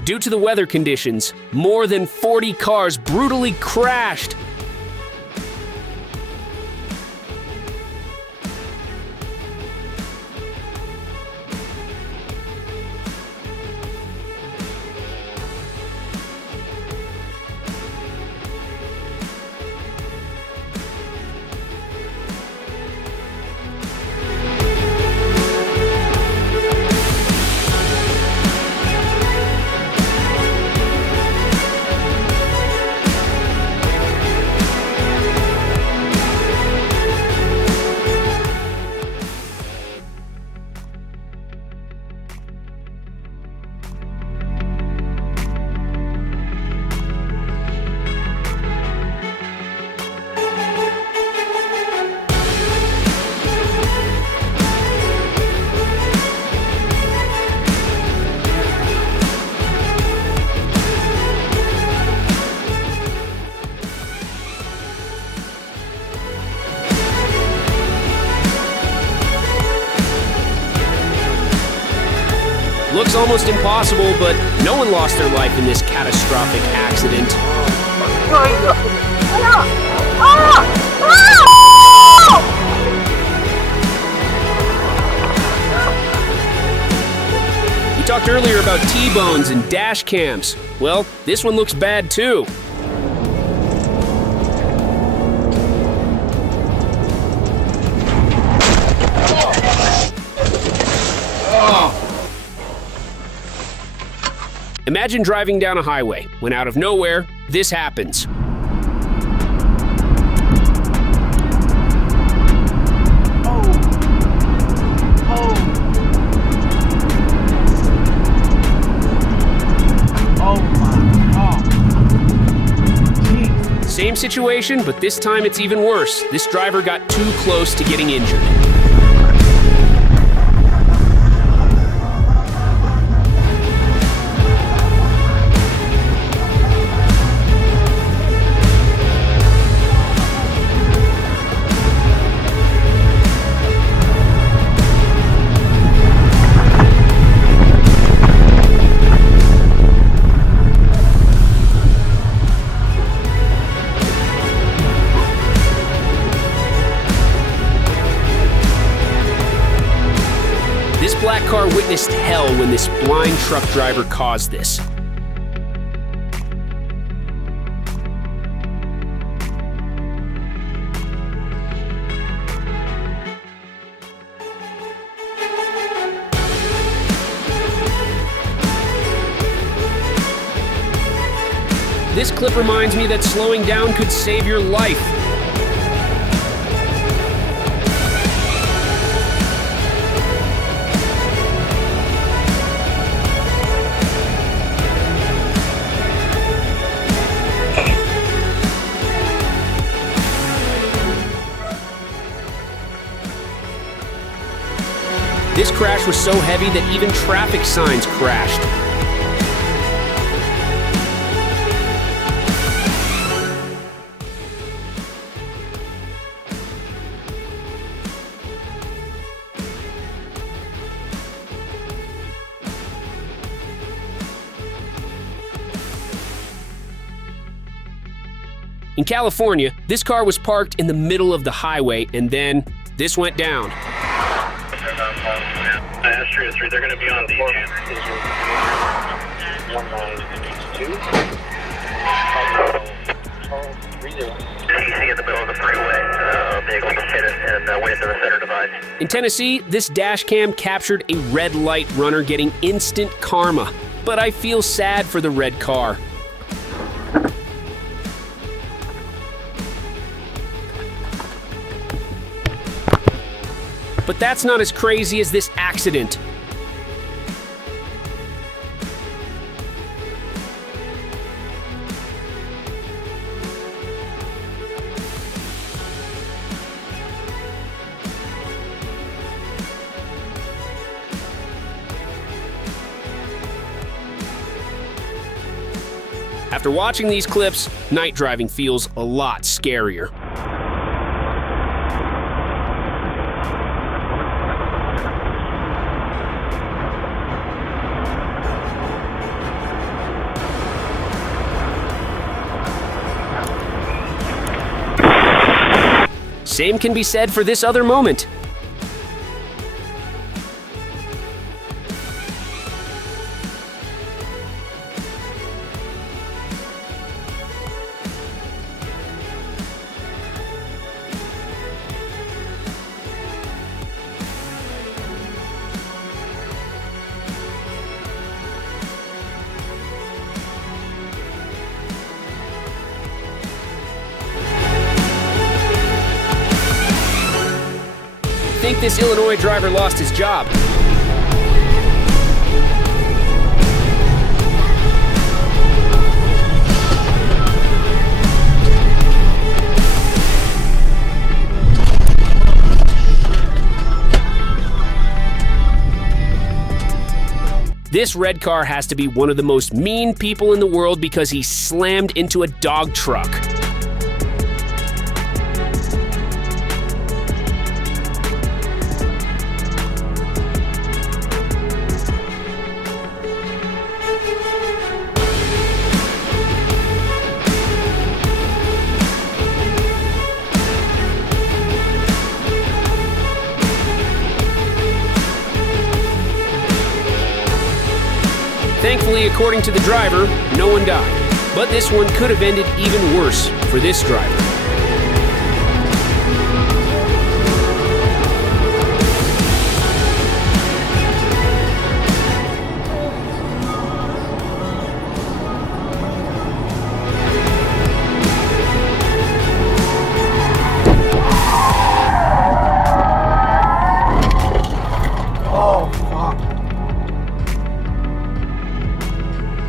Due to the weather conditions, more than 40 cars brutally crashed. Looks almost impossible, but no one lost their life in this catastrophic accident. We talked earlier about T-bones and dash cams. Well, this one looks bad too. Imagine driving down a highway when out of nowhere, this happens. Same situation, but this time it's even worse. This driver got too close to getting injured. This black car witnessed hell when this blind truck driver caused this. This clip reminds me that slowing down could save your life. This crash was so heavy that even traffic signs crashed. In California, this car was parked in the middle of the highway, and then this went down. Astrea 3, they're going to be on D2. 1982. Easy in the middle of the freeway. Vehicle just hit it and went into the center divide. In Tennessee, this dash cam captured a red light runner getting instant karma. But I feel sad for the red car. But that's not as crazy as this accident. After watching these clips, night driving feels a lot scarier. Same can be said for this other moment. I think this Illinois driver lost his job. This red car has to be one of the most mean people in the world because he slammed into a dog truck. Thankfully, according to the driver, no one died. But this one could have ended even worse for this driver.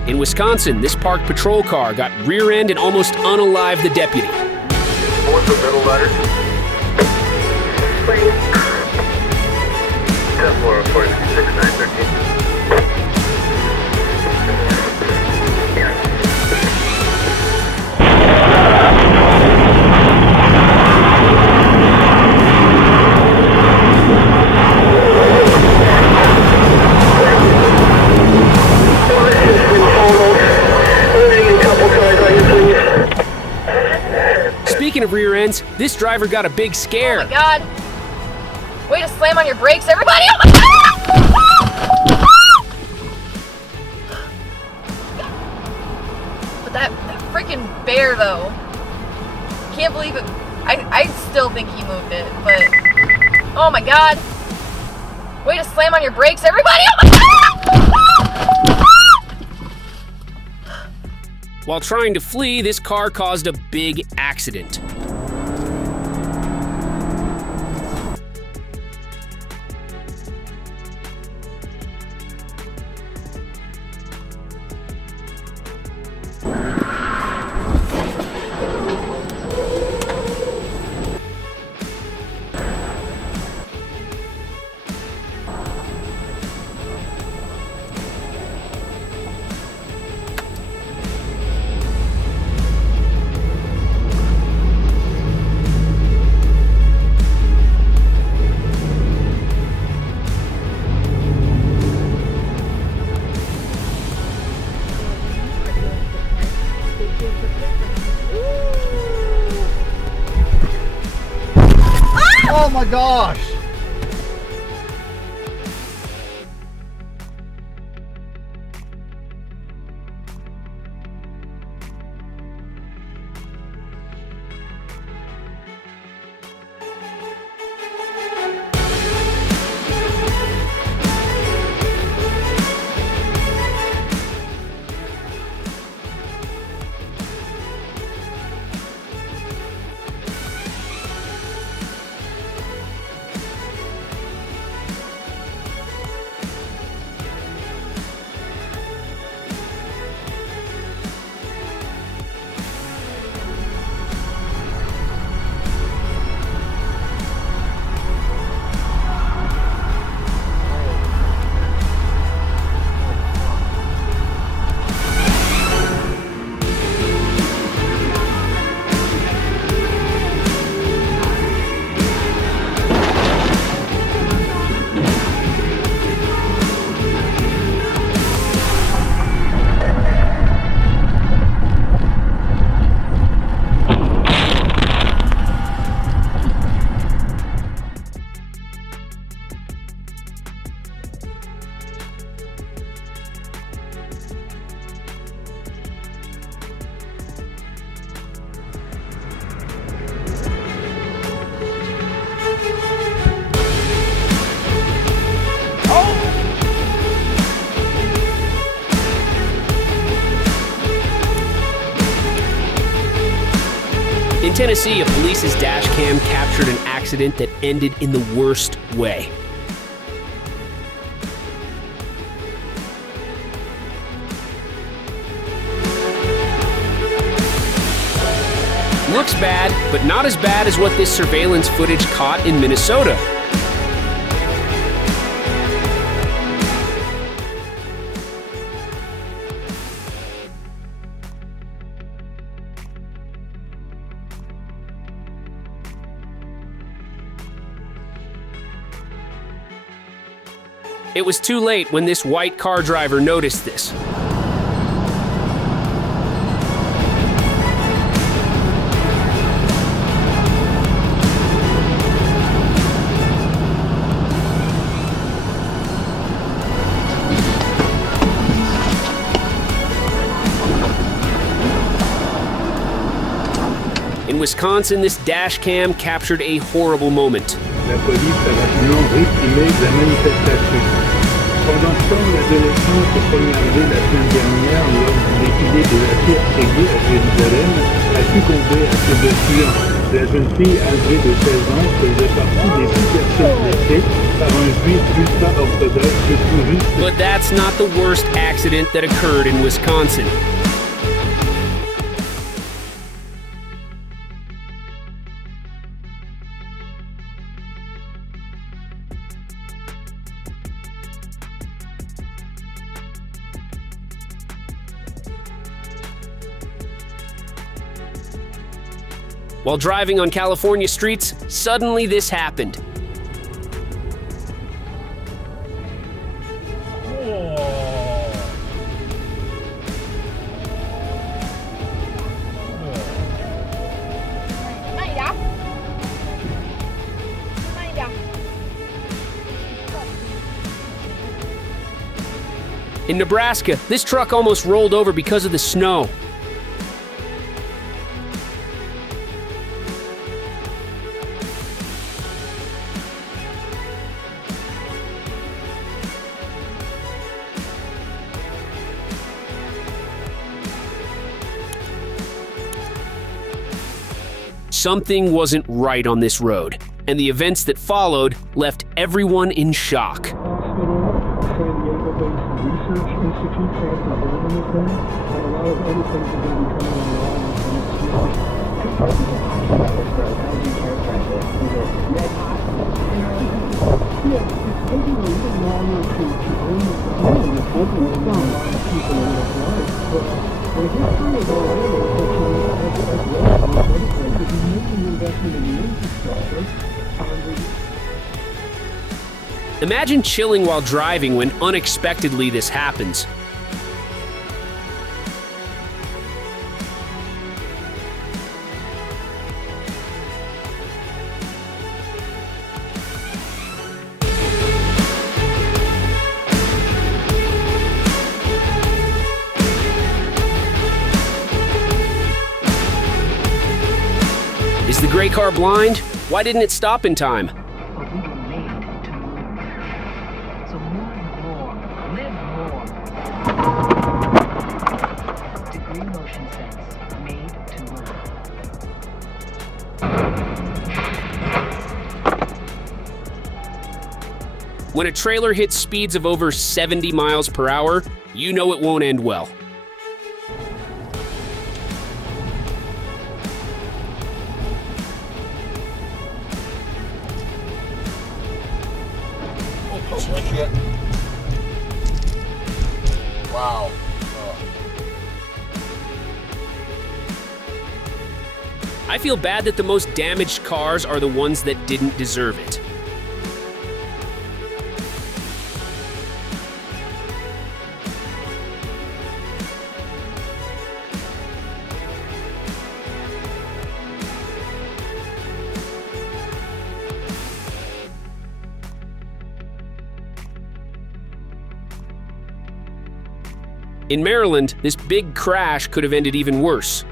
In Wisconsin, this parked patrol car got rear-ended and almost unalived the deputy. What's the middle letter? 10-4-46-913. Speaking of rear ends, this driver got a big scare. Oh my god. Way to slam on your brakes, everybody! Oh my god! But that freaking bear, though. Can't believe it. I still think he moved it, but... Oh my god. Way to slam on your brakes, everybody! Oh my god! While trying to flee, this car caused a big accident. Oh my gosh! Tennessee, a police's dash cam captured an accident that ended in the worst way. Looks bad, but not as bad as what this surveillance footage caught in Minnesota. It was too late when this white car driver noticed this. In Wisconsin, this dash cam captured a horrible moment. La police a rapidement réprimé la manifestation. Pendant ce temps, l'adolescente poignardée la semaine dernière lors du défilé de la fierté gay à Jérusalem a succombé à ses blessures. La jeune fille âgée de 16 ans faisait partie des 6 personnes blessées par un juif ultra-orthodoxe tout juste. But that's not the worst accident that occurred in Wisconsin. While driving on California streets, suddenly this happened. In Nebraska, this truck almost rolled over because of the snow. Something wasn't right on this road, and the events that followed left everyone in shock. Imagine chilling while driving when unexpectedly this happens. Is the gray car blind? Why didn't it stop in time? When a trailer hits speeds of over 70 miles per hour, you know it won't end well. Shit. Wow. I feel bad that the most damaged cars are the ones that didn't deserve it. In Maryland, this big crash could have ended even worse.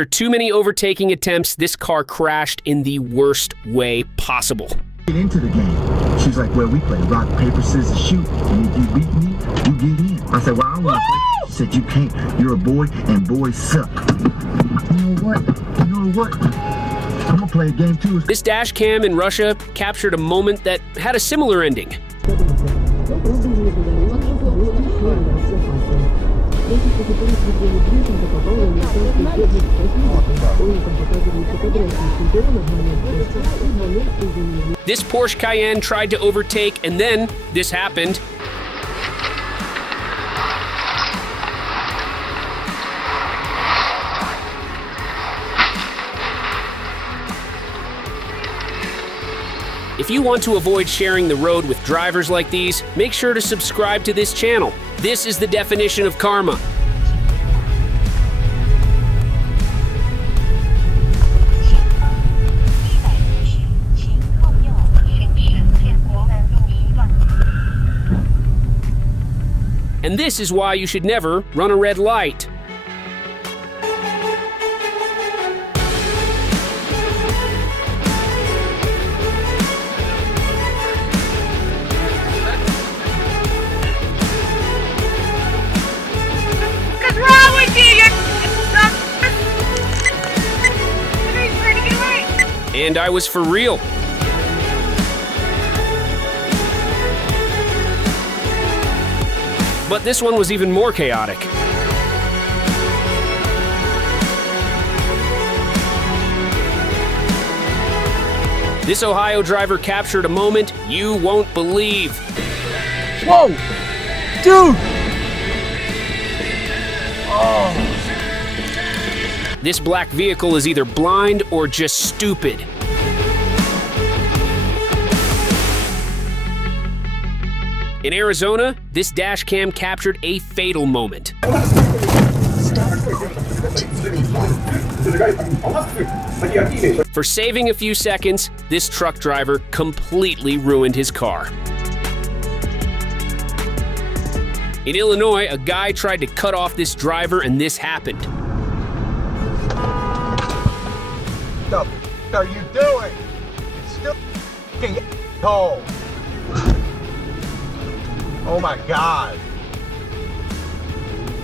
After too many overtaking attempts, this car crashed in the worst way possible. Get into the game. She's like, well, we play rock, paper, scissors, shoot. And if you beat me, you get in. I said, well, I want to play. She said, you can't. You're a boy, and boys suck. You know what? You know what? I'm going to play a game, too. This dash cam in Russia captured a moment that had a similar ending. This Porsche Cayenne tried to overtake, and then this happened. If you want to avoid sharing the road with drivers like these, make sure to subscribe to this channel. This is the definition of karma. And this is why you should never run a red light. What's wrong with you? And I was for real. But this one was even more chaotic. This Ohio driver captured a moment you won't believe. Whoa! Dude! Oh. This black vehicle is either blind or just stupid. In Arizona, this dash cam captured a fatal moment. For saving a few seconds, this truck driver completely ruined his car. In Illinois, a guy tried to cut off this driver, and this happened. What the are you doing? It's still f***ing cold. Oh my God.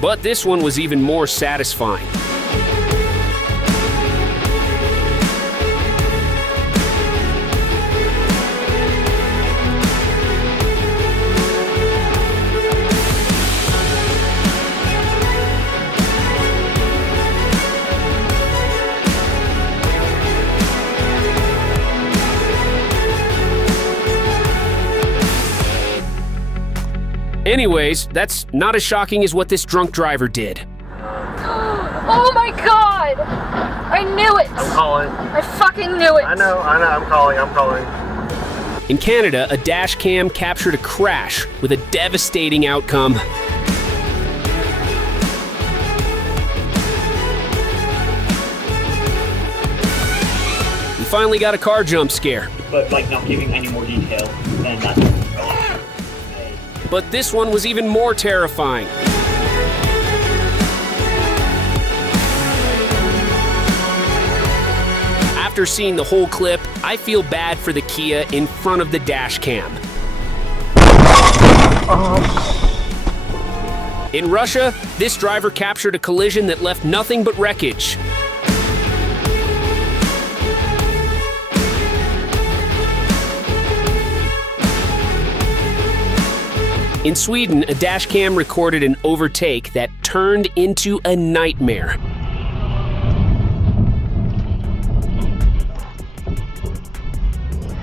But this one was even more satisfying. Anyways, that's not as shocking as what this drunk driver did. Oh my God! I knew it! I'm calling. I fucking knew it! I know, I'm calling. In Canada, a dash cam captured a crash with a devastating outcome. We finally got a car jump scare. But like not giving any more detail than that. But this one was even more terrifying. After seeing the whole clip, I feel bad for the Kia in front of the dash cam. In Russia, this driver captured a collision that left nothing but wreckage. In Sweden, a dash cam recorded an overtake that turned into a nightmare.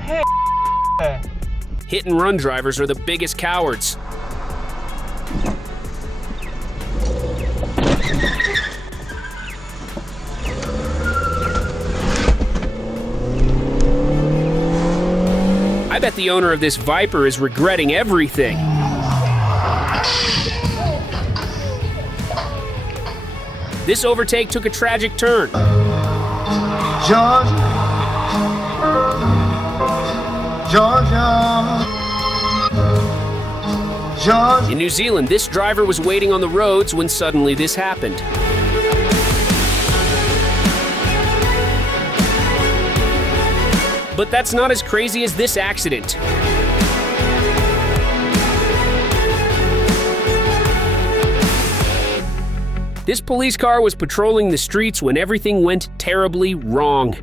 Hey. Hit and run drivers are the biggest cowards. I bet the owner of this Viper is regretting everything. This overtake took a tragic turn. Georgia. In New Zealand, this driver was waiting on the roads when suddenly this happened. But that's not as crazy as this accident. This police car was patrolling the streets when everything went terribly wrong.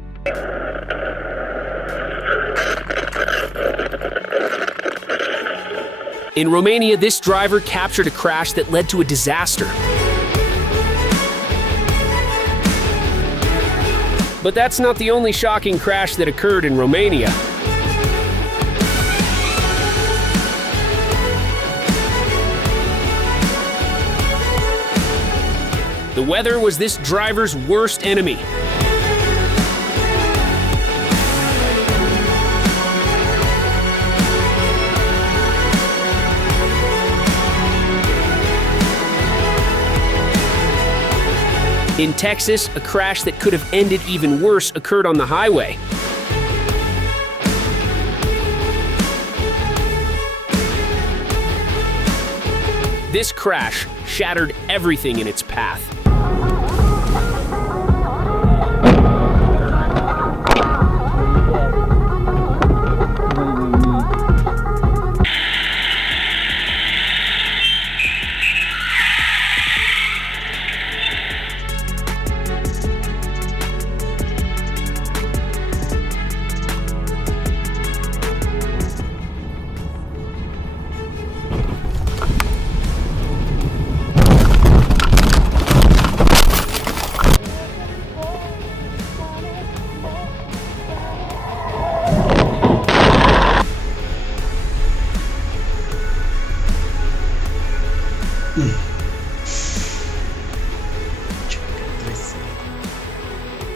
In Romania, this driver captured a crash that led to a disaster. But that's not the only shocking crash that occurred in Romania. The weather was this driver's worst enemy. In Texas, a crash that could have ended even worse occurred on the highway. This crash shattered everything in its path.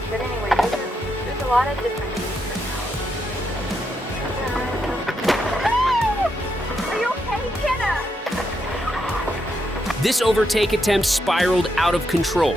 But anyway, there's a lot of different names for cows. Are you okay, Kenna? This overtake attempt spiraled out of control.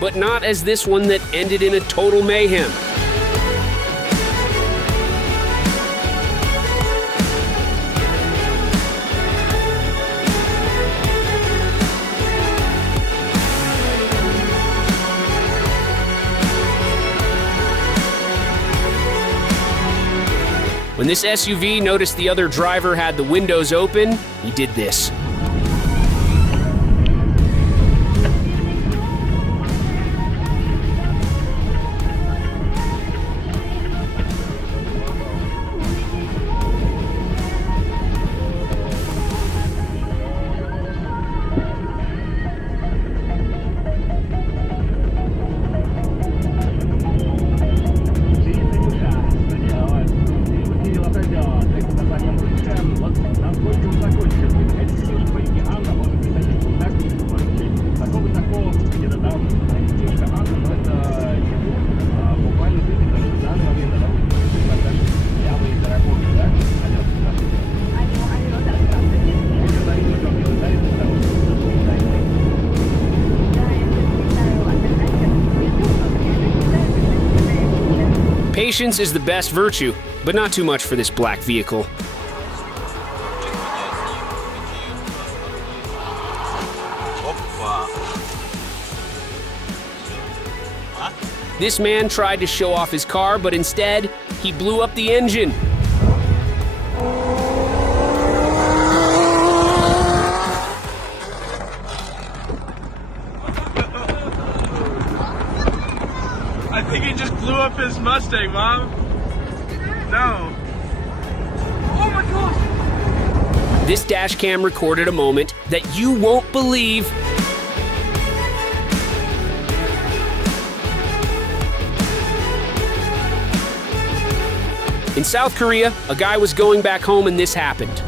But not as this one that ended in a total mayhem. When this SUV noticed the other driver had the windows open, he did this. Patience is the best virtue, but not too much for this black vehicle. This man tried to show off his car, but instead, he blew up the engine. I think he just blew up his Mustang, Mom. No. Oh my gosh! This dash cam recorded a moment that you won't believe. In South Korea, a guy was going back home and this happened.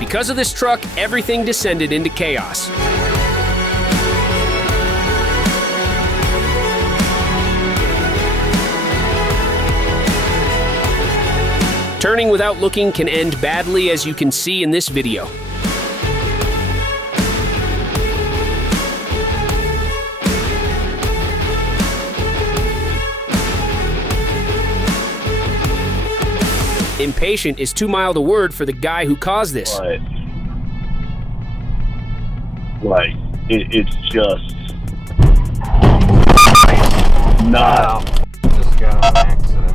Because of this truck, everything descended into chaos. Turning without looking can end badly, as you can see in this video. Impatient is too mild a word for the guy who caused this. It's just not. Just got on accident.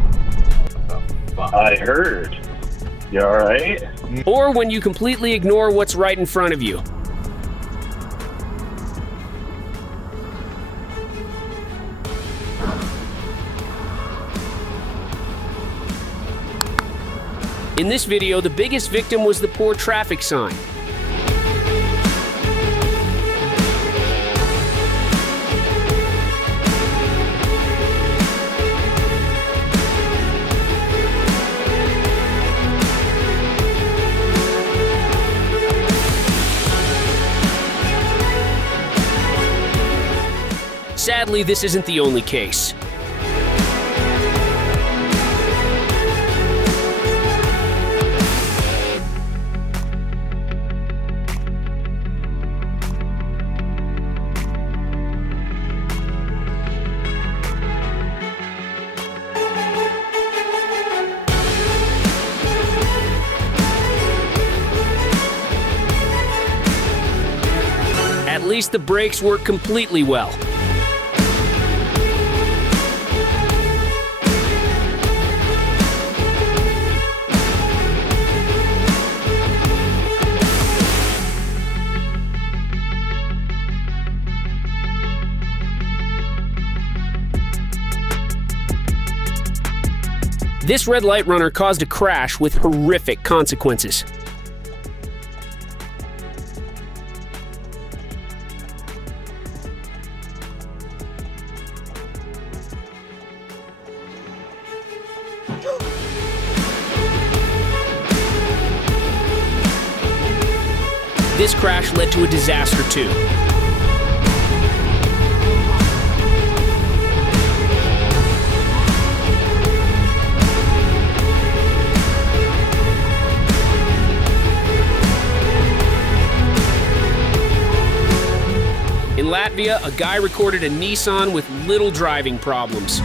What the fuck? I heard. You alright? Or when you completely ignore what's right in front of you. In this video, the biggest victim was the poor traffic sign. Sadly, this isn't the only case. At least the brakes work completely well. This red light runner caused a crash with horrific consequences. This crash led to a disaster too. In Latvia, a guy recorded a Nissan with little driving problems.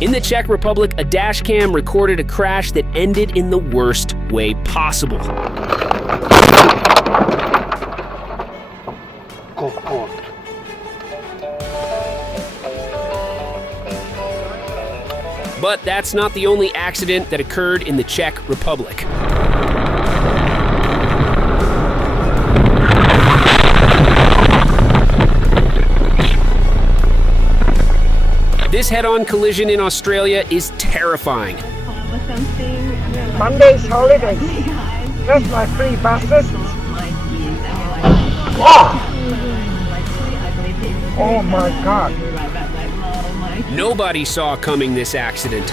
In the Czech Republic, a dashcam recorded a crash that ended in the worst way possible. But that's not the only accident that occurred in the Czech Republic. This head-on collision in Australia is terrifying. Monday's holidays. That's my free buses. Oh my God. Nobody saw coming this accident.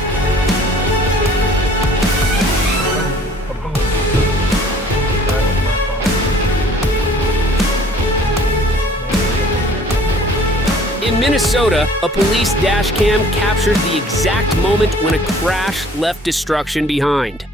In Minnesota, a police dash cam captured the exact moment when a crash left destruction behind.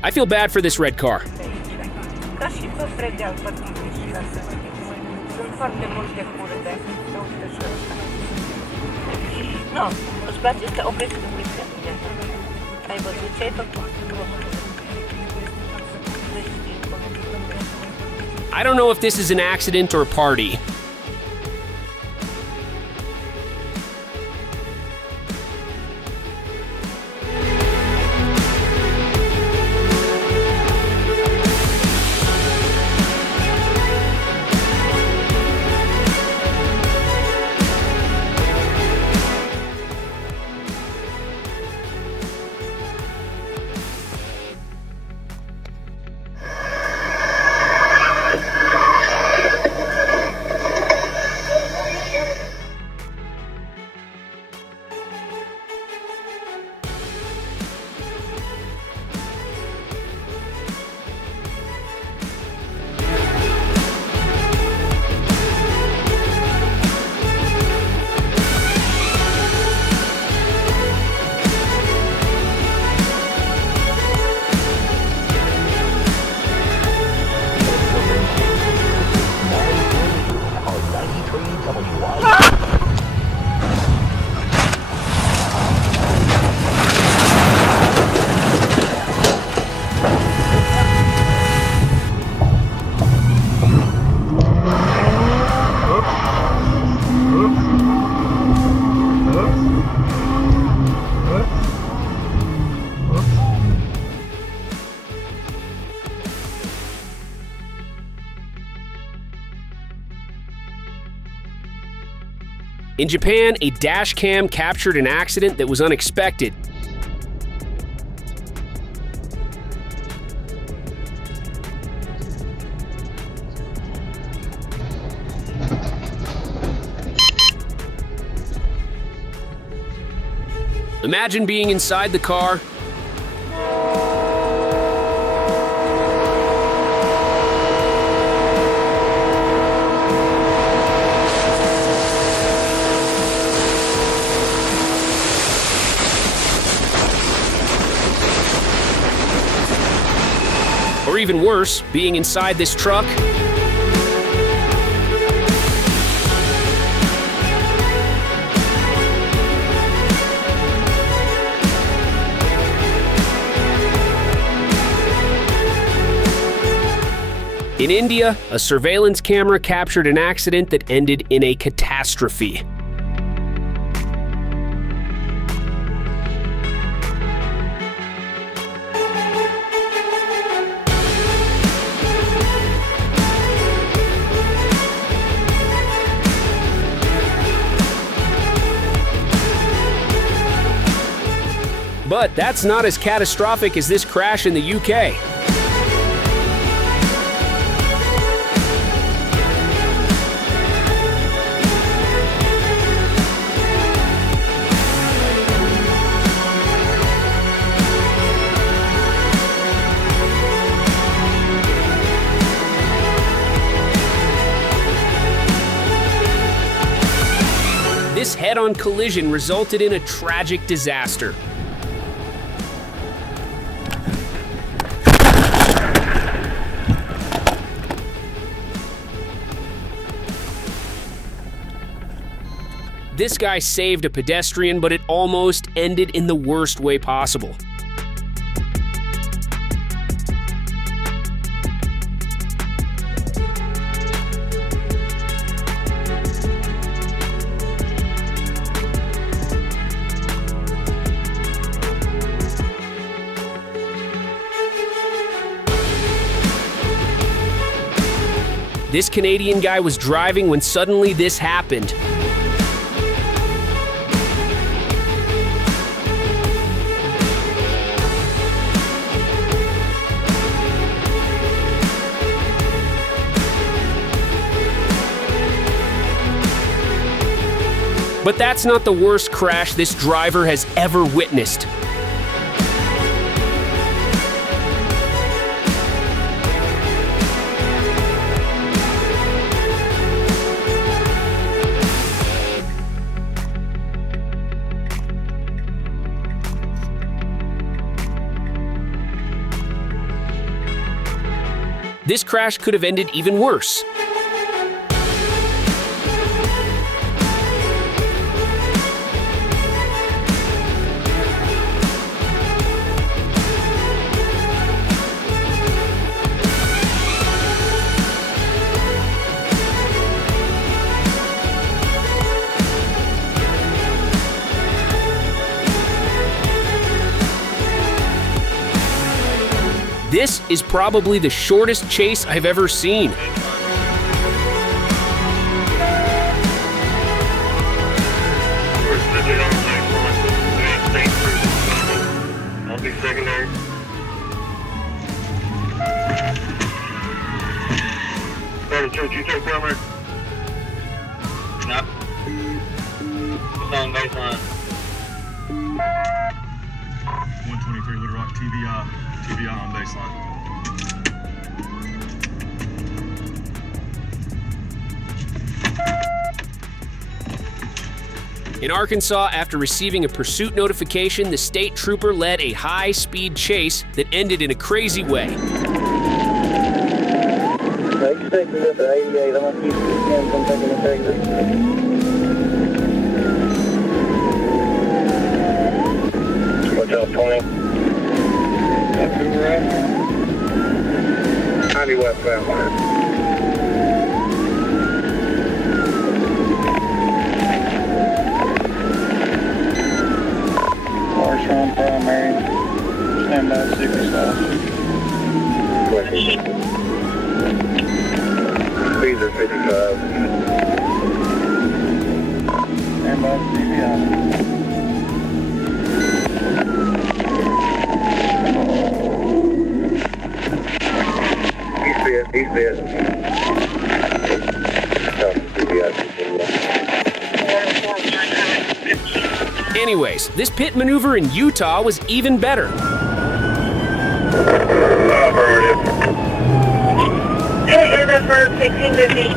I feel bad for this red car. I don't know if this is an accident or a party. In Japan, a dash cam captured an accident that was unexpected. Imagine being inside the car, or even worse, being inside this truck. In India, a surveillance camera captured an accident that ended in a catastrophe. But that's not as catastrophic as this crash in the UK. This head-on collision resulted in a tragic disaster. This guy saved a pedestrian, but it almost ended in the worst way possible. This Canadian guy was driving when suddenly this happened. But that's not the worst crash this driver has ever witnessed. This crash could have ended even worse. This is probably the shortest chase I've ever seen. I'll be secondary. Church, you take primary? No. It's on baseline. 123 Wood Rock, TBI on baseline. In Arkansas, after receiving a pursuit notification, the state trooper led a high-speed chase that ended in a crazy way. Expect me up at 88. I'm going to keep him from taking the Texas. What's up, 20? That's who we're at? 90 westbound. Marshall primary. Stand by 65. Speeds are 55. about CBI. He's dead. Anyways, this pit maneuver in Utah was even better. Hey, is it for 1650?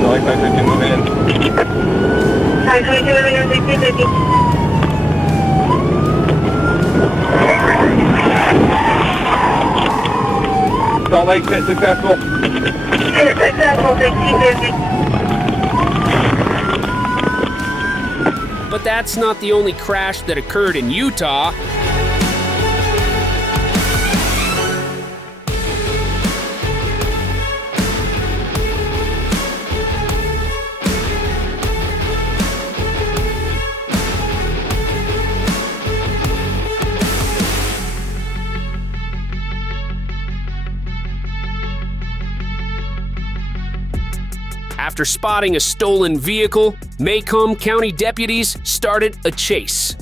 So I expect to move in. Hi, 22 moving in 1650. Salt Lake pit successful. Pit successful, 1650. But that's not the only crash that occurred in Utah. After spotting a stolen vehicle, Mayhem County deputies started a chase.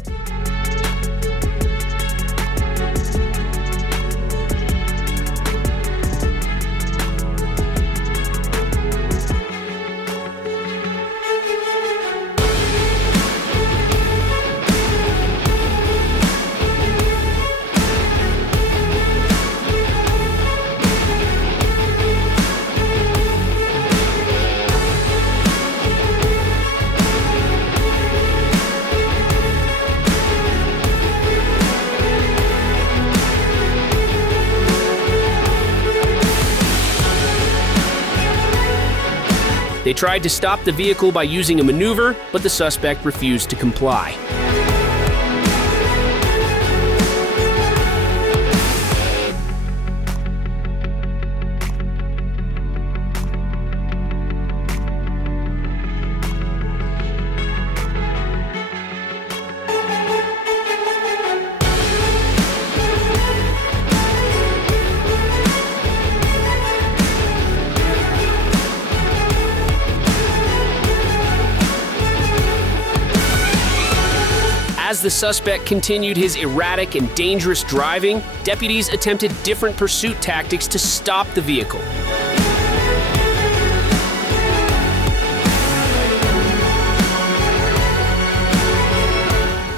They tried to stop the vehicle by using a maneuver, but the suspect refused to comply. As the suspect continued his erratic and dangerous driving, deputies attempted different pursuit tactics to stop the vehicle.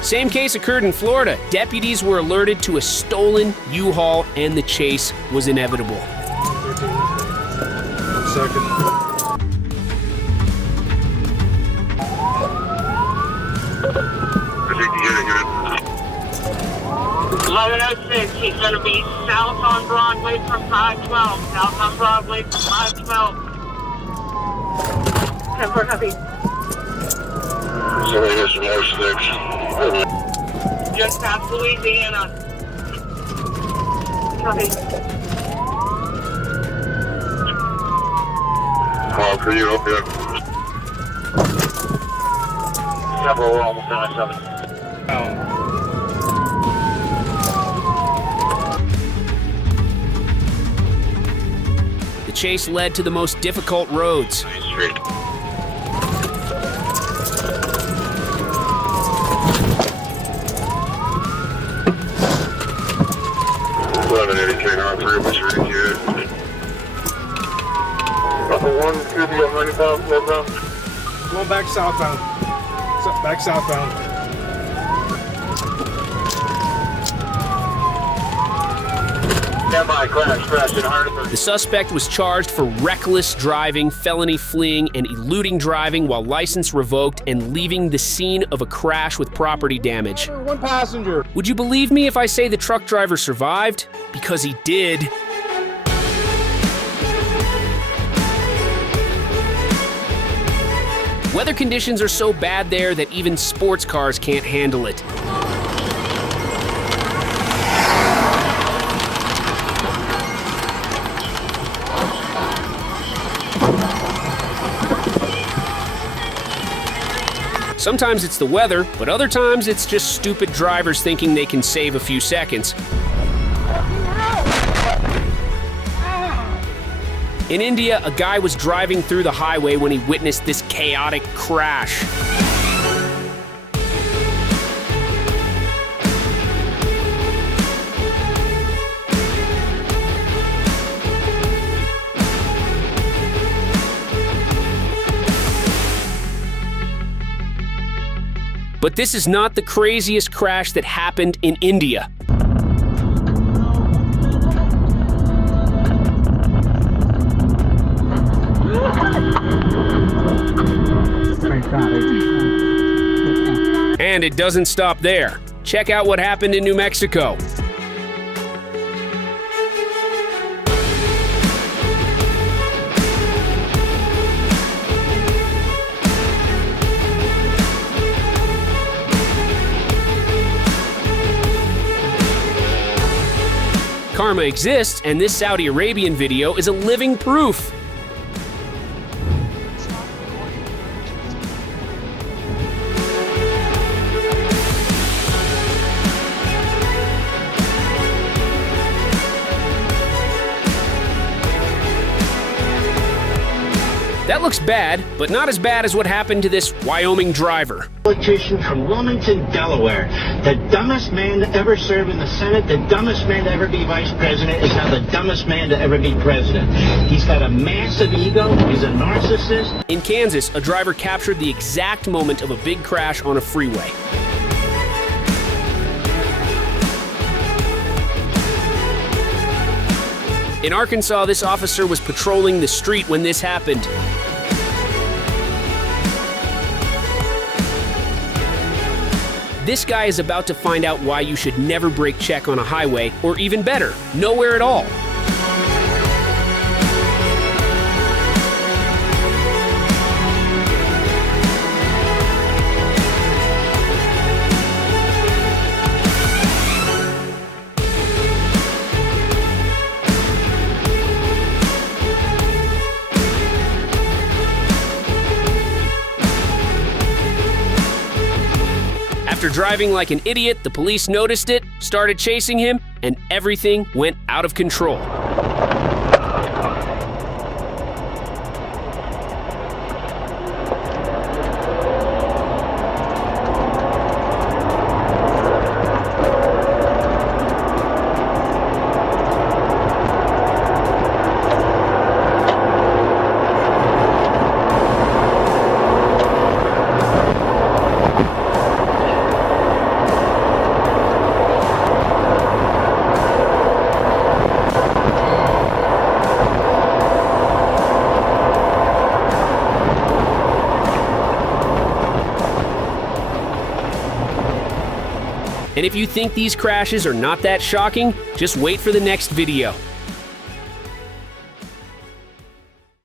Same case occurred in Florida. Deputies were alerted to a stolen U-Haul and the chase was inevitable. Second. 1106, he's going to be south on Broadway from 512. South on Broadway from 512. 10-4 copy. So here's some more sticks. Just past Louisiana. Copy. Call for you, okay. Several, we're almost done at 7. The chase led to the most difficult roads. Going back southbound. Back southbound. The suspect was charged for reckless driving, felony fleeing, and eluding driving while license revoked and leaving the scene of a crash with property damage. One passenger. Would you believe me if I say the truck driver survived? Because he did. Weather conditions are so bad there that even sports cars can't handle it. Sometimes it's the weather, but other times it's just stupid drivers thinking they can save a few seconds. In India, a guy was driving through the highway when he witnessed this chaotic crash. But this is not the craziest crash that happened in India. And it doesn't stop there. Check out what happened in New Mexico. Karma exists, and this Saudi Arabian video is a living proof. That looks bad, but not as bad as what happened to this Wyoming driver. Politician from Wilmington, Delaware. The dumbest man to ever serve in the Senate, the dumbest man to ever be vice president, is now the dumbest man to ever be president. He's got a massive ego, he's a narcissist. In Kansas, a driver captured the exact moment of a big crash on a freeway. In Arkansas, this officer was patrolling the street when this happened. This guy is about to find out why you should never brake check on a highway, or even better, nowhere at all. After driving like an idiot, the police noticed it, started chasing him, and everything went out of control. And if you think these crashes are not that shocking, just wait for the next video.